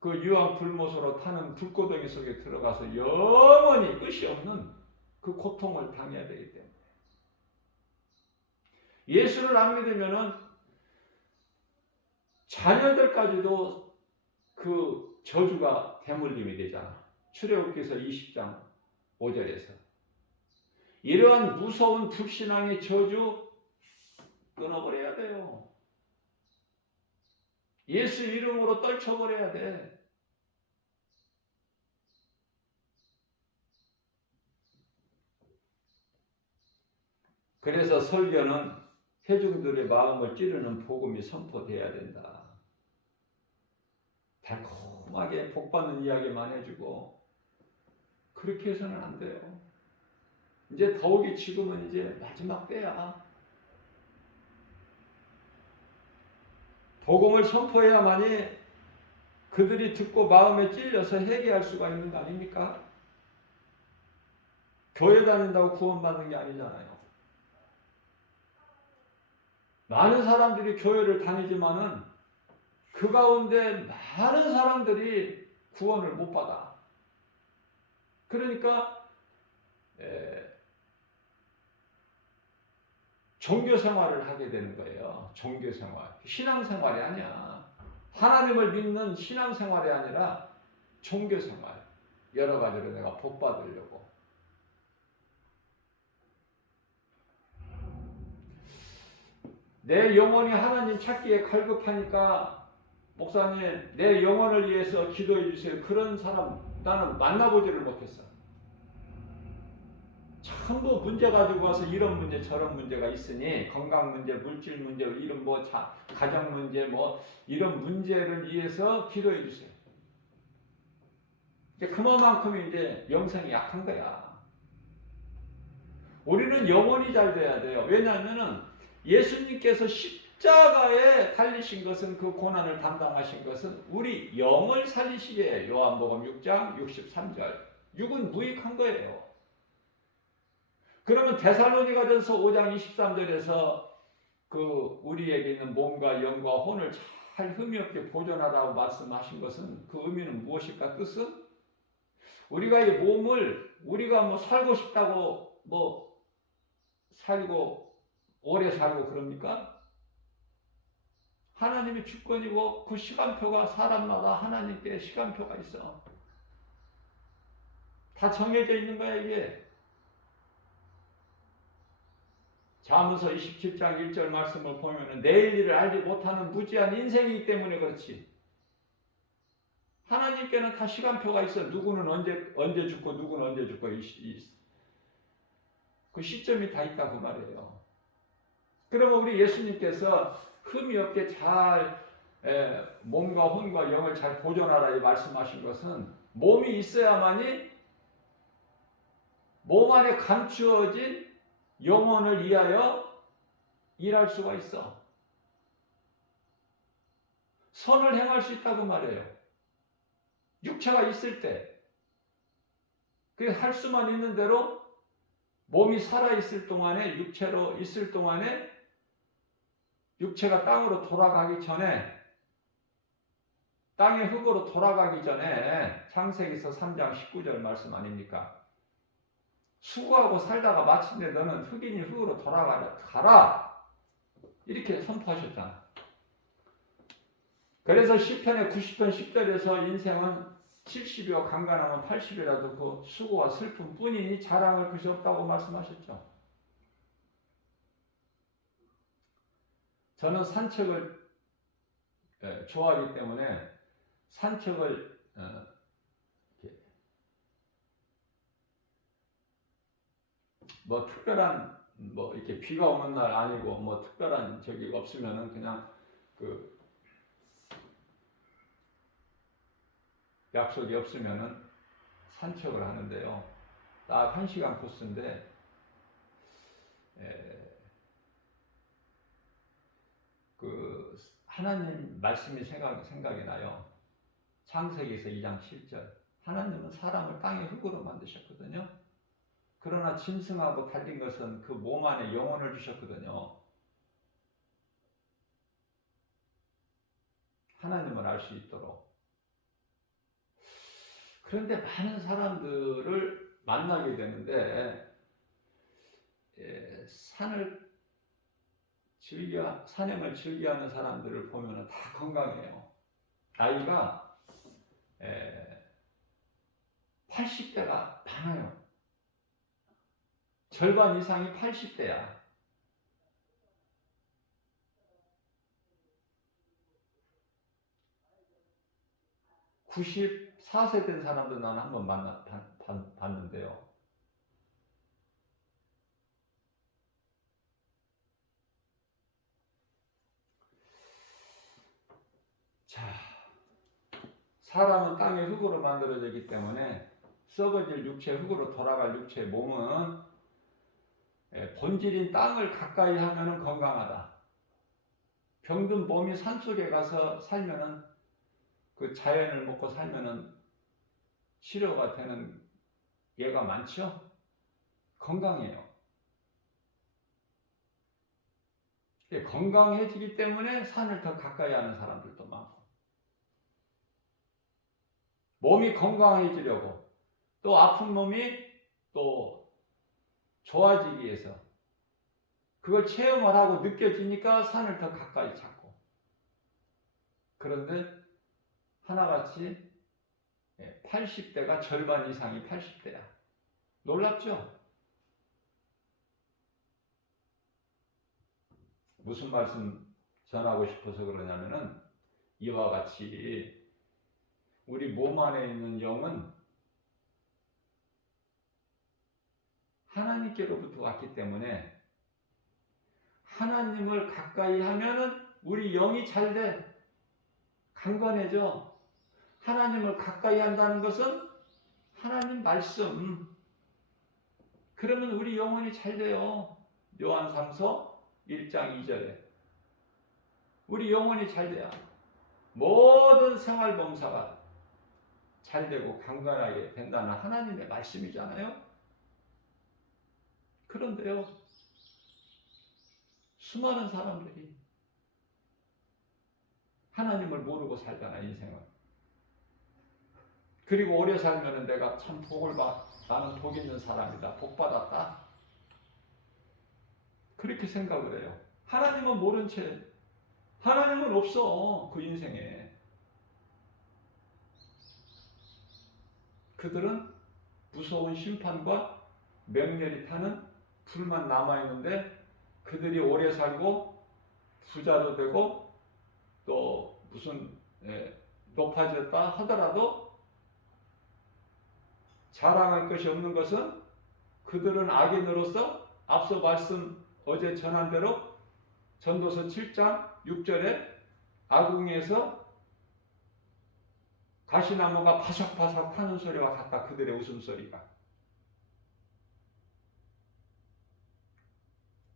그 유황 불못으로 타는 불고덩이 속에 들어가서 영원히 끝이 없는 그 고통을 당해야 되기 때문에. 예수를 안 믿으면은 자녀들까지도 그 저주가 대물림이 되잖아. 출애굽기서 20장 5절에서. 이러한 무서운 불신앙의 저주 끊어버려야 돼요. 예수 이름으로 떨쳐버려야 돼. 그래서 설교는 회중들의 마음을 찌르는 복음이 선포돼야 된다. 달콤하게 복받는 이야기만 해주고 그렇게 해서는 안 돼요. 이제 더욱이 지금은 이제 마지막 때야. 복음을 선포해야만이 그들이 듣고 마음에 찔려서 회개할 수가 있는 거 아닙니까? 교회 다닌다고 구원받는 게 아니잖아요. 많은 사람들이 교회를 다니지만은 그 가운데 많은 사람들이 구원을 못 받아. 그러니까 종교 생활을 하게 되는 거예요. 종교 생활. 신앙 생활이 아니야. 하나님을 믿는 신앙 생활이 아니라 종교 생활. 여러 가지로 내가 복 받으려고. 내 영혼이 하나님 찾기에 갈급하니까 목사님 내 영혼을 위해서 기도해 주세요. 그런 사람 나는 만나보지를 못했어. 전부 문제 가지고 와서 이런 문제 저런 문제가 있으니 건강 문제, 물질 문제, 이런 뭐 가정 문제 뭐 이런 문제를 위해서 기도해 주세요. 그만큼 이제 영성이 약한 거야. 우리는 영혼이 잘 돼야 돼요. 왜냐하면은 예수님께서 십자가에 달리신 것은 그 고난을 담당하신 것은 우리 영을 살리시게 요한복음 6장 63절. 육은 무익한 거예요. 그러면 데살로니가전서 5장 23절에서 그 우리에게 있는 몸과 영과 혼을 잘 흠이 없게 보존하라고 말씀하신 것은 그 의미는 무엇일까? 뜻은 우리가 이 몸을 우리가 뭐 살고 싶다고 뭐 살고 오래 살고 그럽니까? 하나님의 주권이고 그 시간표가 사람마다 하나님께 시간표가 있어. 다 정해져 있는 거야 이게. 잠언서 27장 1절 말씀을 보면은 내일 일을 알지 못하는 무지한 인생이기 때문에 그렇지. 하나님께는 다 시간표가 있어. 누구는 언제 죽고 누구는 언제 죽고 그 시점이 다 있다 그 말이에요. 그러면 우리 예수님께서 흠이 없게 잘 몸과 혼과 영을 잘 보존하라 이 말씀하신 것은 몸이 있어야만이 몸 안에 감추어진 영혼을 위하여 일할 수가 있어. 선을 행할 수 있다고 말해요. 육체가 있을 때. 그래서 할 수만 있는 대로 몸이 살아있을 동안에 육체로 있을 동안에 육체가 땅으로 돌아가기 전에 땅의 흙으로 돌아가기 전에 창세기서 3장 19절 말씀 아닙니까? 수고하고 살다가 마침내 너는 흙이니 흙으로 돌아가라. 이렇게 선포하셨잖아. 그래서 시편의 90편 10절에서 인생은 70이요 강간하면 80이라도 그 수고와 슬픔 뿐이니 자랑할 것이 없다고 말씀하셨죠. 저는 산책을 좋아하기 때문에 산책을 뭐 특별한 뭐 이렇게 비가 오는 날 아니고 뭐 특별한 적이 없으면은 그냥 그 약속이 없으면은 산책을 하는데요. 딱 1시간 코스인데 그 하나님 말씀이 생각이 나요. 창세기에서 2장 7절. 하나님은 사람을 땅의 흙으로 만드셨거든요. 그러나 짐승하고 달린 것은 그 몸 안에 영혼을 주셨거든요. 하나님을 알 수 있도록. 그런데 많은 사람들을 만나게 되는데 산행을 즐겨하는 사람들을 보면 다 건강해요. 나이가 80대가 많아요. 절반 이상이 80대야. 94세 된 사람도 나는 한번 봤는데요. 자, 사람은 땅의 흙으로 만들어졌기 때문에 썩어질 육체, 흙으로 돌아갈 육체의 몸은 본질인 땅을 가까이 하면 건강하다. 병든 몸이 산속에 가서 살면은 그 자연을 먹고 살면은 치료가 되는 예가 많죠? 건강해요. 건강해지기 때문에 산을 더 가까이 하는 사람들도 많고 몸이 건강해지려고 또 아픈 몸이 또 좋아지기 위해서 그걸 체험을 하고 느껴지니까 산을 더 가까이 찾고 그런데 하나같이 80대가 절반 이상이 80대야. 놀랍죠? 무슨 말씀 전하고 싶어서 그러냐면은 이와 같이 우리 몸 안에 있는 영은 하나님께로부터 왔기 때문에 하나님을 가까이 하면은 우리 영이 잘 돼. 강건해져. 하나님을 가까이 한다는 것은 하나님 말씀. 그러면 우리 영혼이 잘 돼요. 요한삼서 1장 2절에. 우리 영혼이 잘 돼야 모든 생활 봉사가 잘 되고 강건하게 된다는 하나님의 말씀이잖아요. 그런데요, 수많은 사람들이 하나님을 모르고 살잖아, 인생을. 그리고 오래 살면은 내가 참 복을 받, 나는 복 있는 사람이다, 복 받았다, 그렇게 생각을 해요. 하나님은 모른 채, 하나님은 없어, 그 인생에. 그들은 무서운 심판과 맹렬히 타는 불만 남아있는데, 그들이 오래 살고 부자도 되고 또 무슨 높아졌다 하더라도 자랑할 것이 없는 것은 그들은 악인으로서 앞서 말씀 어제 전한 대로 전도서 7장 6절에 아궁이에서 가시나무가 바삭바삭 타는 소리와 같다. 그들의 웃음소리가.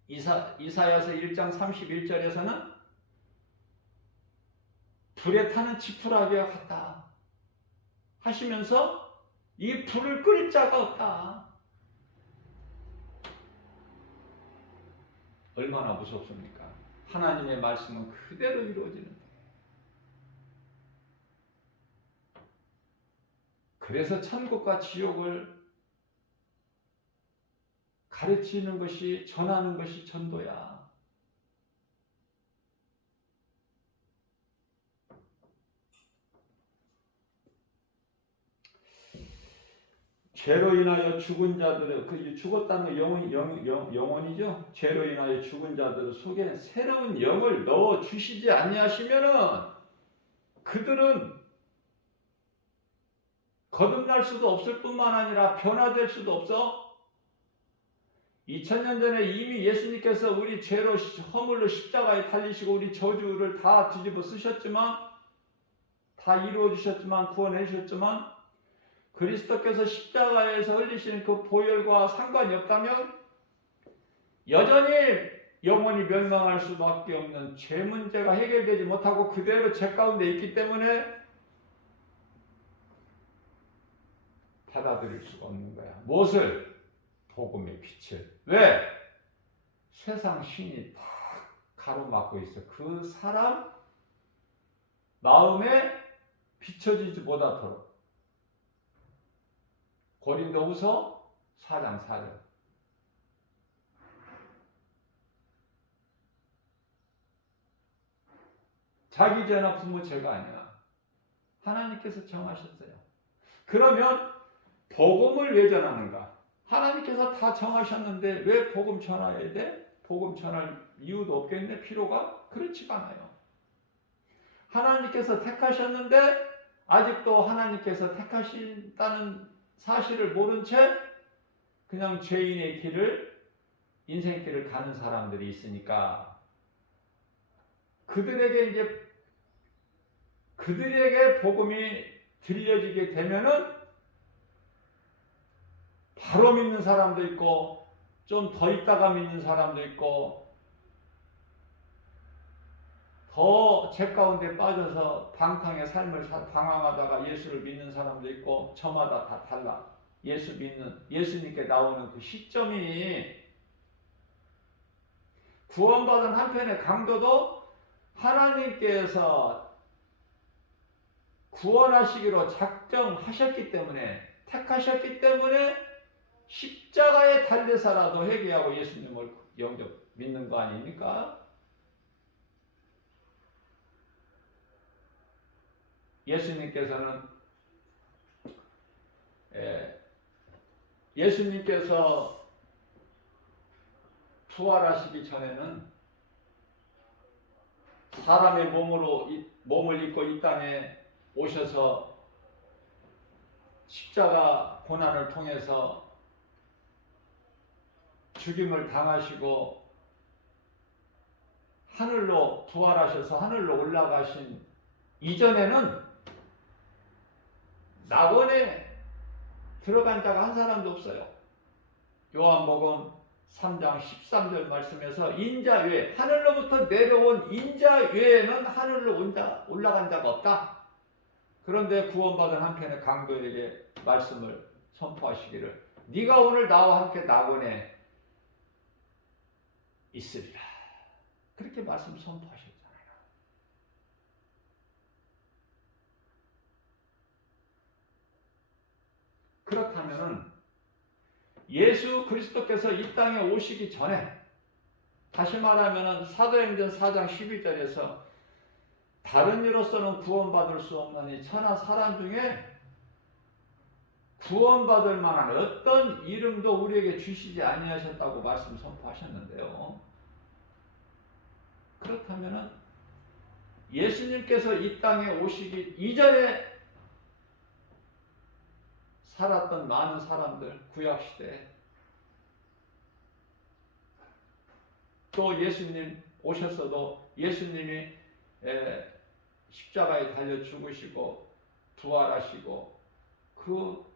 이사야서 1장 31절에서는 불에 타는 지푸라기와 같다 하시면서 이 불을 끌 자가 없다. 얼마나 무섭습니까? 하나님의 말씀은 그대로 이루어지는데. 그래서 천국과 지옥을 가르치는 것이, 전하는 것이 전도야. 죄로 인하여 죽은 자들을, 그 죽었다는 영혼이죠. 죄로 인하여 죽은 자들 속에 새로운 영을 넣어 주시지 아니하시면은 그들은 거듭날 수도 없을 뿐만 아니라 변화될 수도 없어. 2000년 전에 이미 예수님께서 우리 죄로 허물로 십자가에 달리시고 우리 저주를 다 뒤집어 쓰셨지만, 다 이루어 주셨지만, 구원해 주셨지만, 그리스도께서 십자가에서 흘리시는 그 보혈과 상관이 없다면 여전히 영원히 멸망할 수밖에 없는 죄 문제가 해결되지 못하고 그대로 죄 가운데 있기 때문에 받아들일 수가 없는 거야. 무엇을? 복음의 빛을. 왜? 세상 신이 다 가로막고 있어. 그 사람 마음에 비춰지지 못하도록. 고린도후서 4장 4절. 자기 죄나 부모 죄가 아니야. 하나님께서 정하셨어요. 그러면 복음을 왜 전하는가? 하나님께서 다 정하셨는데 왜 복음 전해야 돼? 복음 전할 이유도 없겠네? 필요가? 그렇지가 않아요. 하나님께서 택하셨는데 아직도 하나님께서 택하신다는 사실을 모른 채 그냥 죄인의 길을, 인생길을 가는 사람들이 있으니까 그들에게 복음이 들려지게 되면은 바로 믿는 사람도 있고 좀 더 있다가 믿는 사람도 있고 더 죄 가운데 빠져서 방탕의 삶을 방황하다가 예수를 믿는 사람도 있고 저마다 다 달라. 예수님께 나오는 그 시점이, 구원받은 한편의 강도도 하나님께서 구원하시기로 작정하셨기 때문에, 택하셨기 때문에 십자가에 달려서라도 회개하고 예수님을 믿는 거 아닙니까? 예수님께서 부활하시기 전에는 사람의 몸을 입고 이 땅에 오셔서 십자가 고난을 통해서 죽임을 당하시고 하늘로 부활하셔서 하늘로 올라가신 이전에는 낙원에 들어간 자가 한 사람도 없어요. 요한복음 3장 13절 말씀에서 인자 외에, 하늘로부터 내려온 인자 외에는 하늘로 올라간 자가 없다. 그런데 구원받은 한편의 강도에게 말씀을 선포하시기를 네가 오늘 나와 함께 낙원에 있으리라. 그렇게 말씀 선포하셨잖아요. 그렇다면은 예수 그리스도께서 이 땅에 오시기 전에, 다시 말하면 사도행전 4장 11절에서 다른 이로서는 구원받을 수 없는 이 천하 사람 중에 구원받을 만한 어떤 이름도 우리에게 주시지 아니하셨다고 말씀 선포하셨는데요. 그렇다면 예수님께서 이 땅에 오시기 이전에 살았던 많은 사람들, 구약시대에, 또 예수님 오셨어도 예수님이 십자가에 달려 죽으시고 부활하시고 그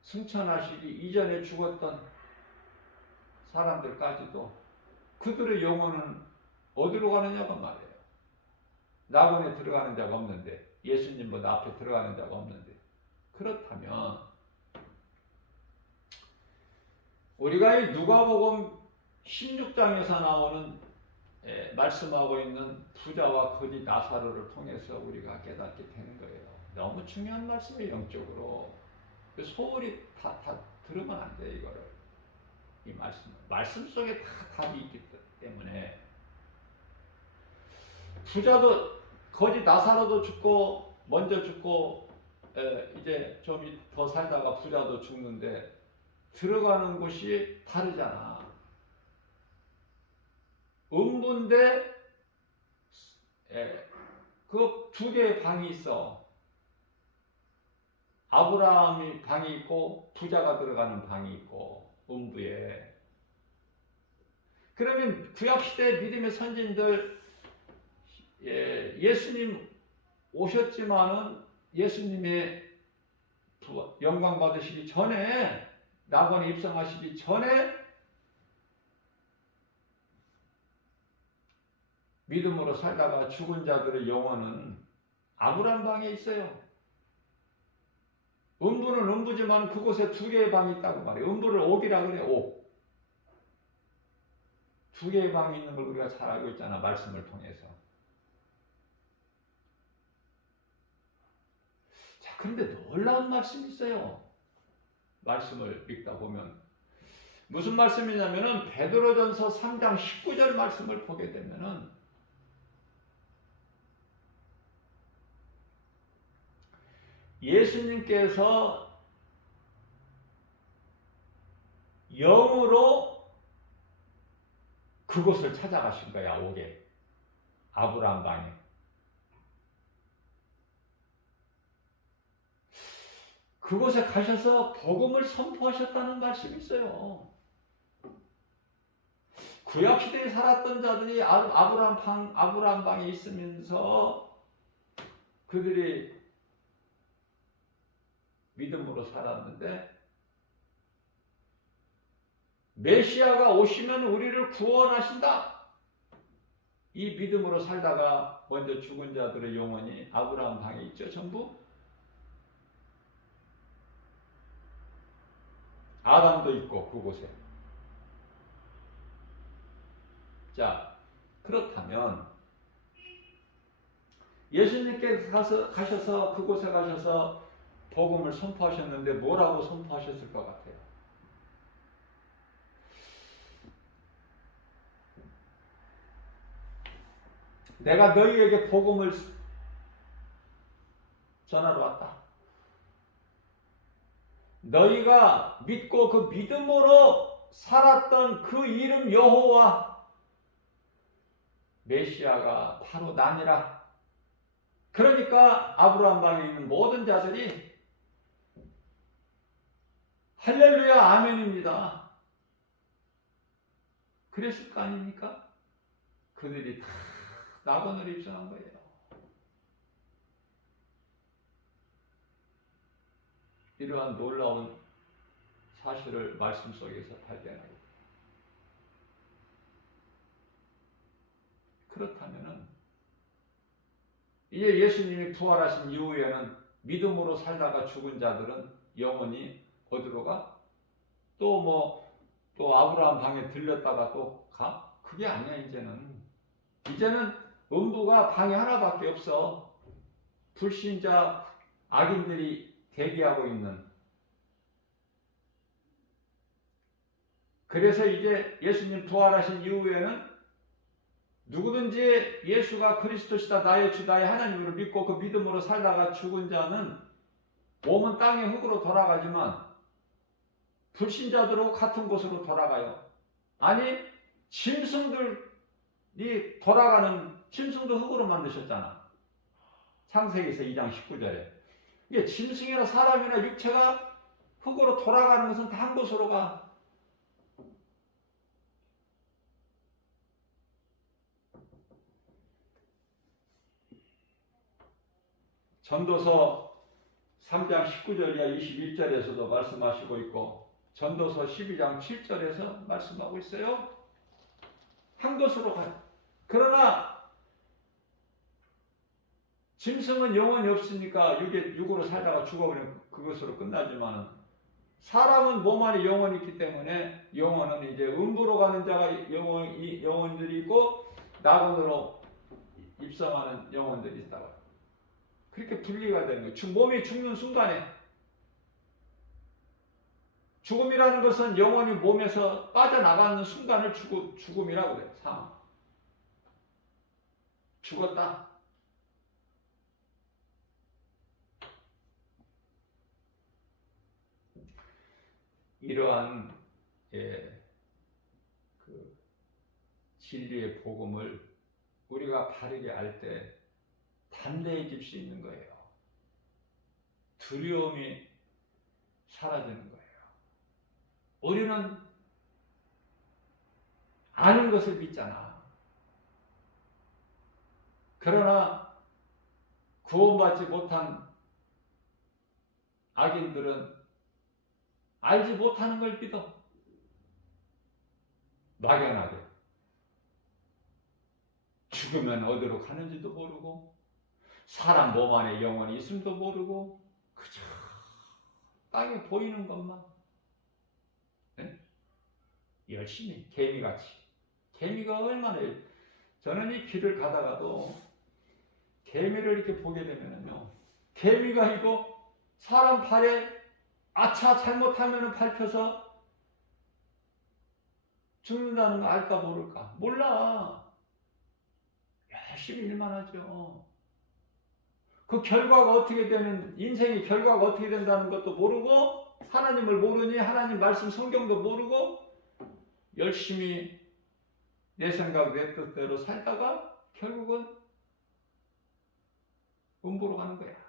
승천하시기 이전에 죽었던 사람들까지도 그들의 영혼은 어디로 가느냐고 말이에요. 낙원에 들어가는 자가 없는데, 예수님보다 앞에 들어가는 자가 없는데, 그렇다면 우리가 이 누가복음 16장에서 나오는 말씀하고 있는 부자와 거지 나사로를 통해서 우리가 깨닫게 되는 거예요. 너무 중요한 말씀이에요. 영적으로 소홀히 다 들으면 안 돼. 이거를, 이 말씀 속에 다 답이 있기 때문에. 부자도, 거지 나사로도 죽고 먼저 죽고 이제 좀 더 살다가 부자도 죽는데 들어가는 곳이 다르잖아. 음부인데 그 두 개의 방이 있어. 아브라함이 방이 있고 부자가 들어가는 방이 있고, 음부에. 그러면 구약시대 믿음의 선진들, 예수님 오셨지만은 예수님의 영광 받으시기 전에, 낙원에 입성하시기 전에 믿음으로 살다가 죽은 자들의 영혼은 아브라함 방에 있어요. 음부는 음부지만 그곳에 두 개의 방이 있다고 말해요. 음부를 옥이라 그래, 옥. 두 개의 방이 있는 걸 우리가 잘 알고 있잖아, 말씀을 통해서. 자, 그런데 놀라운 말씀이 있어요. 말씀을 읽다 보면. 무슨 말씀이냐면은 베드로전서 3장 19절 말씀을 보게 되면은 예수님께서 영으로 그곳을 찾아가신 거야, 옥에. 아브라함 방에. 그곳에 가셔서 복음을 선포하셨다는 말씀이 있어요. 구약시대에 살았던 자들이 아브라함 방에 있으면서 그들이 믿음으로 살았는데, 메시아가 오시면 우리를 구원하신다. 이 믿음으로 살다가 먼저 죽은 자들의 영혼이 아브라함 방에 있죠, 전부. 아담도 있고 그곳에. 자, 그렇다면 예수님께서 가셔서 그곳에 가셔서 복음을 선포하셨는데 뭐라고 선포하셨을 것 같아요? 내가 너희에게 복음을 전하러 왔다. 너희가 믿고 그 믿음으로 살았던 그 이름 여호와, 메시아가 바로 나니라. 그러니까 아브라함 방에 있는 모든 자들이 할렐루야 아멘입니다. 그랬을 거 아닙니까? 그들이 다 낙원으로 입성한 거예요. 이러한 놀라운 사실을 말씀 속에서 발견하고, 그렇다면은 이제 예수님이 부활하신 이후에는 믿음으로 살다가 죽은 자들은 영원히 어디로 가? 또 아브라함 방에 들렸다가 또 가? 그게 아니야. 이제는 음부가 방이 하나밖에 없어. 불신자 악인들이 대기하고 있는. 그래서 이제 예수님 부활하신 이후에는 누구든지 예수가 그리스도시다, 나의 주, 나의 하나님으로 믿고 그 믿음으로 살다가 죽은 자는 몸은 땅의 흙으로 돌아가지만 불신자들하고 같은 곳으로 돌아가요. 아니, 짐승들이 돌아가는, 짐승도 흙으로 만드셨잖아. 창세기에서 2장 19절에. 이게 짐승이나 사람이나 육체가 흙으로 돌아가는 것은 다 한 곳으로 가. 전도서 3장 19절이야 21절에서도 말씀하시고 있고, 전도서 12장 7절에서 말씀하고 있어요. 한 곳으로 가요. 그러나 짐승은 영혼이 없으니까 육으로 살다가 죽어버리면 그것으로 끝나지만, 사람은 몸 안에 영혼이 있기 때문에 영혼은 이제 음부로 가는 자가 영혼들이 있고 낙원으로 입성하는 영혼들이 있다고. 그렇게 분리가 되는 거예요. 몸이 죽는 순간에. 죽음이라는 것은 영혼이 몸에서 빠져나가는 순간을 죽음이라고 그래요. 사망. 죽었다. 이러한 그 진리의 복음을 우리가 바르게 알 때 담대해질 수 있는 거예요. 두려움이 사라지는 거예요. 우리는 아는 것을 믿잖아. 그러나 구원받지 못한 악인들은 알지 못하는 걸 믿어. 막연하게. 죽으면 어디로 가는지도 모르고, 사람 몸 안에 영혼이 있음도 모르고, 그저 땅에 보이는 것만, 네? 열심히 개미같이. 개미가 얼마나, 저는 이 길을 가다가도 개미를 이렇게 보게 되면요, 개미가 이거 사람 발에 아차 잘못하면 밟혀서 죽는다는 거 알까 모를까? 몰라. 열심히 일만 하죠. 그 결과가 어떻게 되는, 인생의 결과가 어떻게 된다는 것도 모르고, 하나님을 모르니 하나님 말씀 성경도 모르고 열심히 내 생각 내 뜻대로 살다가 결국은 음부로 가는 거야.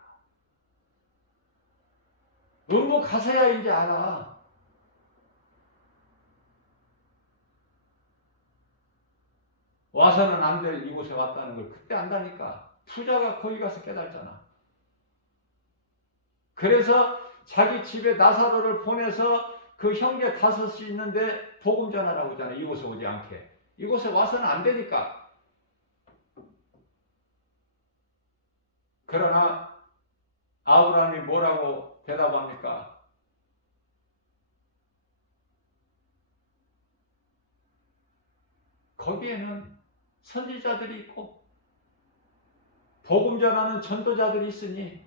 음부 가서야 이제 알아. 와서는 안 될 이곳에 왔다는 걸 그때 안다니까. 부자가 거기 가서 깨달잖아. 그래서 자기 집에 나사로를 보내서 그 형제 5이 있는데 복음 전하라고 하잖아. 이곳에 오지 않게. 이곳에 와서는 안 되니까. 그러나 아브라함이 뭐라고 대답합니까? 거기에는 선지자들이 있고 복음 전하는 전도자들이 있으니,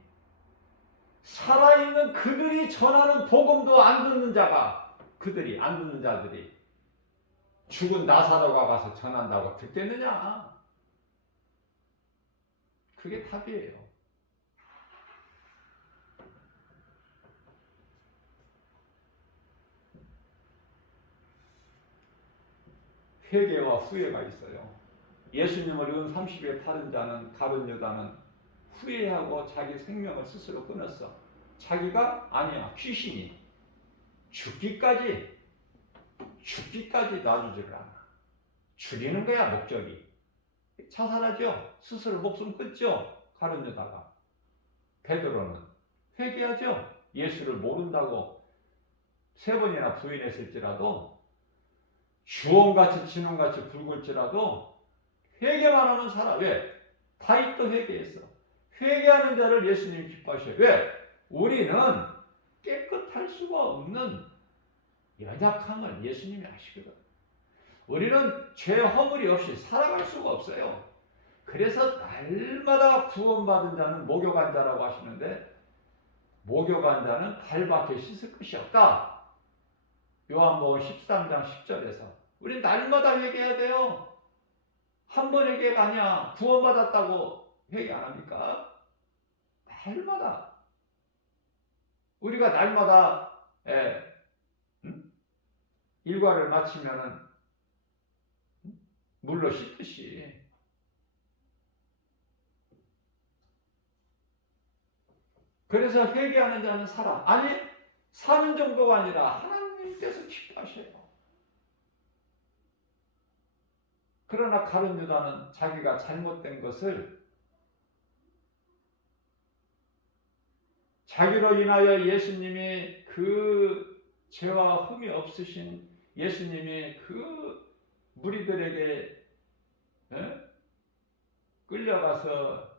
살아있는 그들이 전하는 복음도 안 듣는 자가, 그들이 안 듣는 자들이 죽은 나사로가 가서 전한다고 듣겠느냐? 그게 답이에요. 회개와 후회가 있어요. 예수님을 은 30에 팔은 자는 가룟 유다는 후회하고 자기 생명을 스스로 끊었어. 자기가 아니야. 귀신이 죽기까지 놔주지를 않아. 죽이는 거야 목적이. 자살하죠. 스스로 목숨 끊죠. 가룟 유다가. 베드로는 회개하죠. 예수를 모른다고 3번이나 부인했을지라도 주홍같이 진홍같이 붉을지라도 회개만 하는 사람. 왜? 다윗도 회개했어. 회개하는 자를 예수님이 기뻐하셔요. 왜? 우리는 깨끗할 수가 없는 연약함을 예수님이 아시거든. 우리는 죄 허물이 없이 살아갈 수가 없어요. 그래서 날마다 구원받은 자는 목욕한 자라고 하시는데, 목욕한 자는 발밖에 씻을 것이 없다. 요한복음 13장 10절에서 우린 날마다 회개해야 돼요. 한 번 회개가 아니야. 구원받았다고 회개 안 합니까? 날마다. 우리가 날마다 일과를 마치면은 물로 씻듯이 그래서 회개하는 자는 살아. 아니 사는 정도가 아니라 하나님께서 기뻐하셔요. 그러나 가룟 유다는 자기가 잘못된 것을 자기로 인하여 예수님이 그 죄와 흠이 없으신 예수님이 그 무리들에게 끌려가서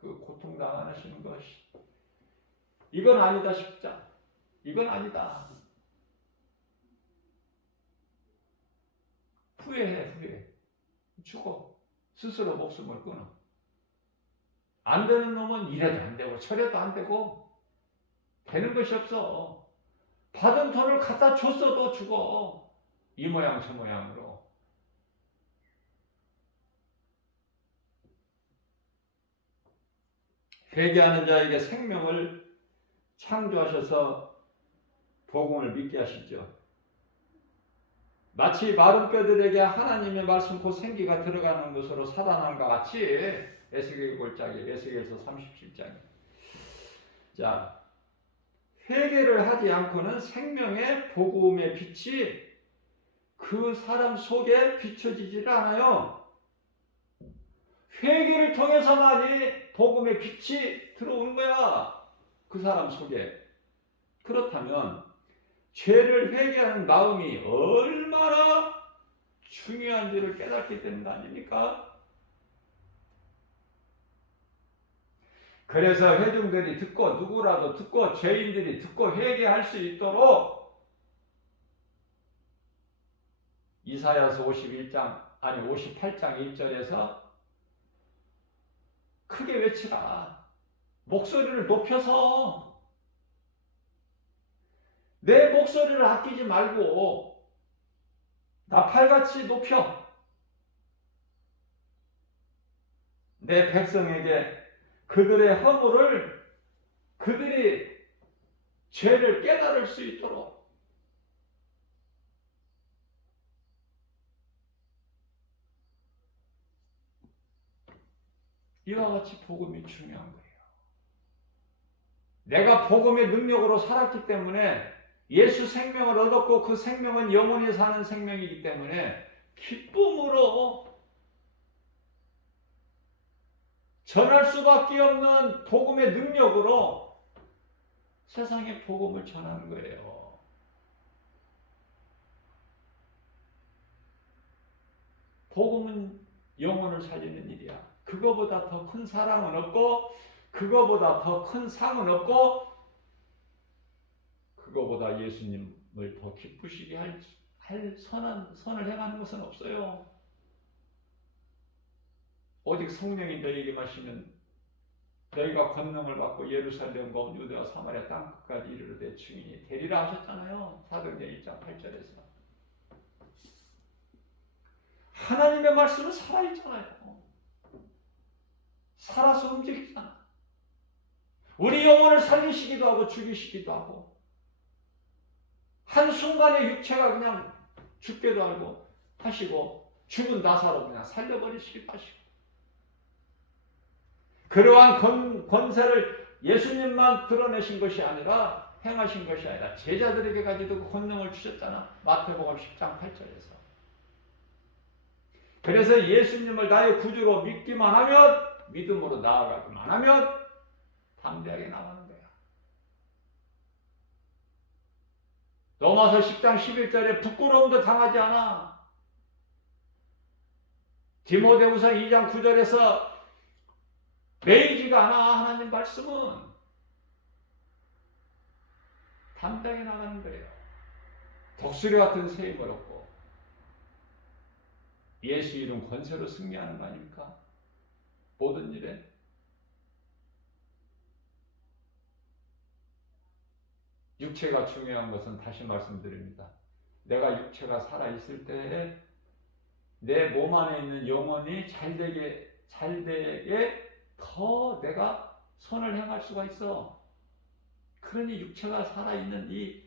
그 고통당하시는 것이 이건 아니다 싶자. 이건 아니다. 후회해. 죽어. 스스로 목숨을 끊어. 안 되는 놈은 이래도 안 되고 저래도 안 되고 되는 것이 없어. 받은 돈을 갖다 줬어도 죽어. 이 모양 저 모양으로. 회개하는 자에게 생명을 창조하셔서 복음을 믿게 하시죠. 마치 마른 뼈들에게 하나님의 말씀 곧 생기가 들어가는 것으로 살아남과 같이 에스겔 골짜기 에스겔서 37장에 자 회개를 하지 않고는 생명의 복음의 빛이 그 사람 속에 비춰지질 않아요. 회개를 통해서만이 복음의 빛이 들어오는 거야. 그 사람 속에. 그렇다면 죄를 회개하는 마음이 얼마나 중요한지를 깨닫기 때문 아닙니까? 그래서 회중들이 듣고 누구라도 듣고 죄인들이 듣고 회개할 수 있도록 이사야서 58장 1절에서 크게 외치라. 목소리를 높여서 내 목소리를 아끼지 말고 나팔같이 높여 내 백성에게 그들의 허물을 그들이 죄를 깨달을 수 있도록 이와 같이 복음이 중요한 거예요. 내가 복음의 능력으로 살았기 때문에 예수 생명을 얻었고 그 생명은 영원히 사는 생명이기 때문에 기쁨으로 전할 수밖에 없는 복음의 능력으로 세상에 복음을 전하는 거예요. 복음은 영혼을 살리는 일이야. 그거보다 더 큰 사랑은 없고 그거보다 더 큰 상은 없고 그거보다 예수님을 더 기쁘시게 할 선을 행하는 것은 없어요. 오직 성령이 너희에게 마시면 너희가 권능을 받고 예루살렘과 온 유대와 사마리아 땅끝까지 이르르되 증인이 되리라 하셨잖아요. 사도행전 1장 8절에서. 하나님의 말씀은 살아있잖아요. 살아서 움직이잖아. 우리 영혼을 살리시기도 하고 죽이시기도 하고 한순간에 육체가 그냥 죽게도 하고 하시고 죽은 나사로 그냥 살려버리시기 바시고, 그러한 권세를 예수님만 드러내신 것이 아니라, 행하신 것이 아니라 제자들에게 가지고 그 권능을 주셨잖아. 마태복음 10장 8절에서. 그래서 예수님을 나의 구주로 믿기만 하면, 믿음으로 나아가기만 하면 담대하게 나가는 거야. 로마서 10장 11절에 부끄러움도 당하지 않아. 디모데후서 2장 9절에서 매이지가 않아. 하나님 말씀은 담대하게 나가는 거예요. 독수리 같은 새 힘을 얻고 예수 이름 권세로 승리하는 거 아닙니까? 모든 일에. 육체가 중요한 것은 다시 말씀드립니다. 내가 육체가 살아있을 때에 내 몸 안에 있는 영혼이 잘되게 더 내가 선을 행할 수가 있어. 그러니 육체가 살아있는 이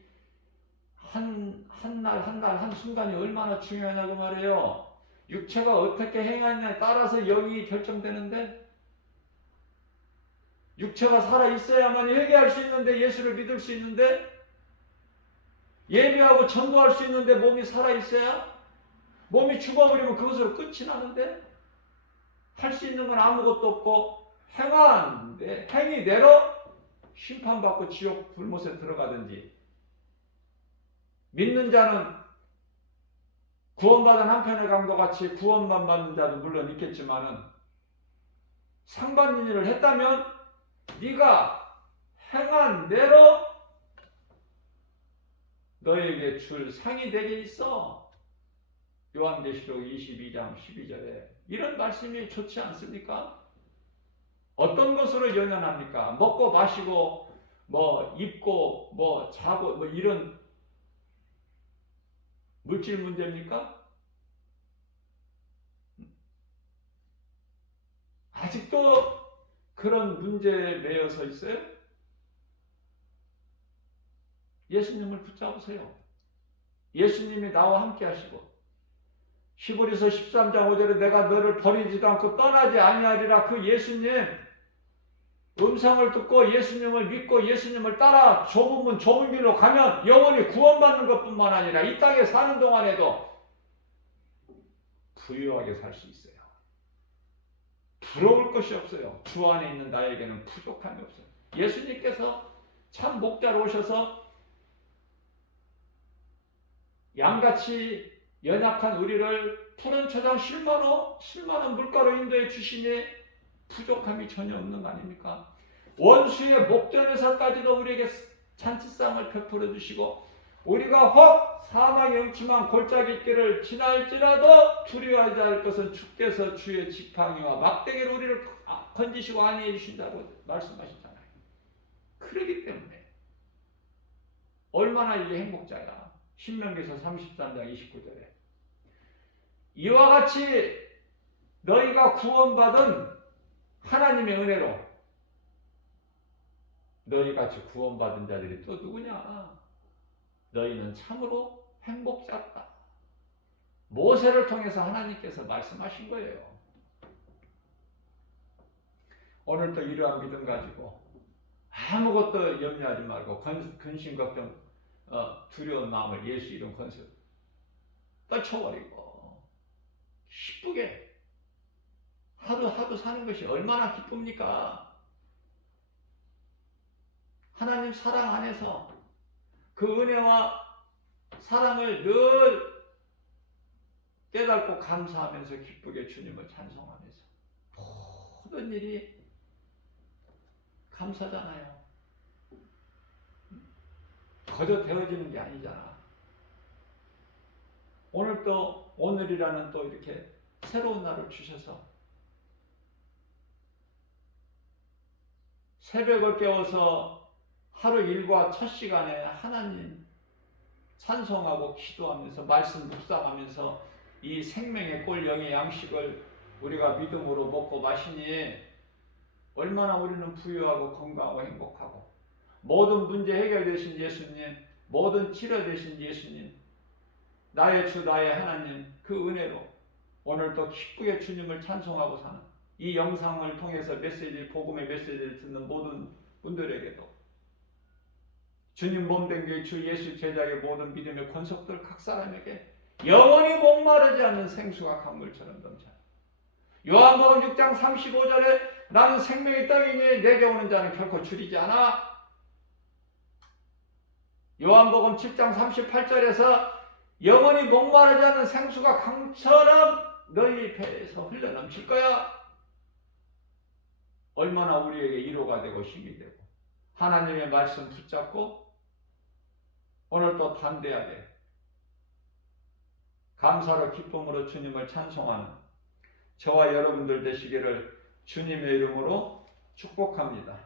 한 날 한순간이 얼마나 중요하냐고 말해요. 육체가 어떻게 행하느냐에 따라서 영이 결정되는데, 육체가 살아있어야만 회개할 수 있는데, 예수를 믿을 수 있는데, 예배하고 전도할 수 있는데 몸이 살아있어야, 몸이 죽어버리면 그것으로 끝이 나는데, 할 수 있는 건 아무것도 없고, 행위대로 심판받고 지옥 불못에 들어가든지, 믿는 자는 구원받은 한편의 강도 같이 구원만 받는 자도 물론 있겠지만은, 상받는 일을 했다면 네가 행한 대로 너에게 줄 상이 되게 있어. 요한계시록 22장 12절에 이런 말씀이 좋지 않습니까? 어떤 것으로 연연합니까? 먹고 마시고 입고 자고 이런 물질 문제입니까? 아직도 그런 문제에 매여서 있어요? 예수님을 붙잡으세요. 예수님이 나와 함께 하시고, 히브리서 13장 5절에 내가 너를 버리지도 않고 떠나지 아니하리라. 그 예수님 음성을 듣고 예수님을 믿고 예수님을 따라 좁은 문 좁은 길로 가면 영원히 구원받는 것뿐만 아니라 이 땅에 사는 동안에도 부유하게 살 수 있어요. 부러울 것이 없어요. 주 안에 있는 나에게는 부족함이 없어요. 예수님께서 참 목자로 오셔서 양같이 연약한 우리를 푸른 초장 실만한 물가로 인도해 주시니 부족함이 전혀 없는 거 아닙니까? 원수의 목전에서까지도 우리에게 잔치상을 베풀어 주시고, 우리가 혹 사망의 음침한 골짜기 길을 지날지라도 두려워하지 않을 것은 주께서 주의 지팡이와 막대기로 우리를 건지시고 안위해 주신다고 말씀하셨잖아요. 그러기 때문에 얼마나 이게 행복자야. 신명기서 33장 29절에 이와 같이 너희가 구원받은 하나님의 은혜로 너희같이 구원받은 자들이 또 누구냐? 너희는 참으로 행복자다. 모세를 통해서 하나님께서 말씀하신 거예요. 오늘도 이러한 믿음 가지고 아무것도 염려하지 말고 근심 걱정 두려운 마음을 예수 이름 권세로 떨쳐버리고 기쁘게 하루 사는 것이 얼마나 기쁩니까? 하나님 사랑 안에서 그 은혜와 사랑을 늘 깨닫고 감사하면서 기쁘게 주님을 찬송하면서 모든 일이 감사잖아요. 거저 되어지는 게 아니잖아. 오늘이라는 또 이렇게 새로운 날을 주셔서 새벽을 깨워서 하루 일과 첫 시간에 하나님 찬송하고 기도하면서 말씀 묵상하면서 이 생명의 꼴 영의 양식을 우리가 믿음으로 먹고 마시니 얼마나 우리는 부유하고 건강하고 행복하고, 모든 문제 해결되신 예수님, 모든 치료되신 예수님, 나의 주 나의 하나님 그 은혜로 오늘도 기쁘게 주님을 찬송하고 사는 이 영상을 통해서 복음의 메시지를 듣는 모든 분들에게도 주님 몸된 교회 주 예수 제자의 모든 믿음의 권속들 각 사람에게 영원히 목마르지 않는 생수가 강물처럼 넘쳐. 요한복음 6장 35절에 나는 생명의 떡이니 내게 오는 자는 결코 줄이지 않아. 요한복음 7장 38절에서 영원히 목마르지 않는 생수가 강처럼 너희 배에서 흘러넘칠 거야. 얼마나 우리에게 위로가 되고 힘이 되고 하나님의 말씀 붙잡고 오늘도 담대하게 감사로 기쁨으로 주님을 찬송하는 저와 여러분들 되시기를 주님의 이름으로 축복합니다.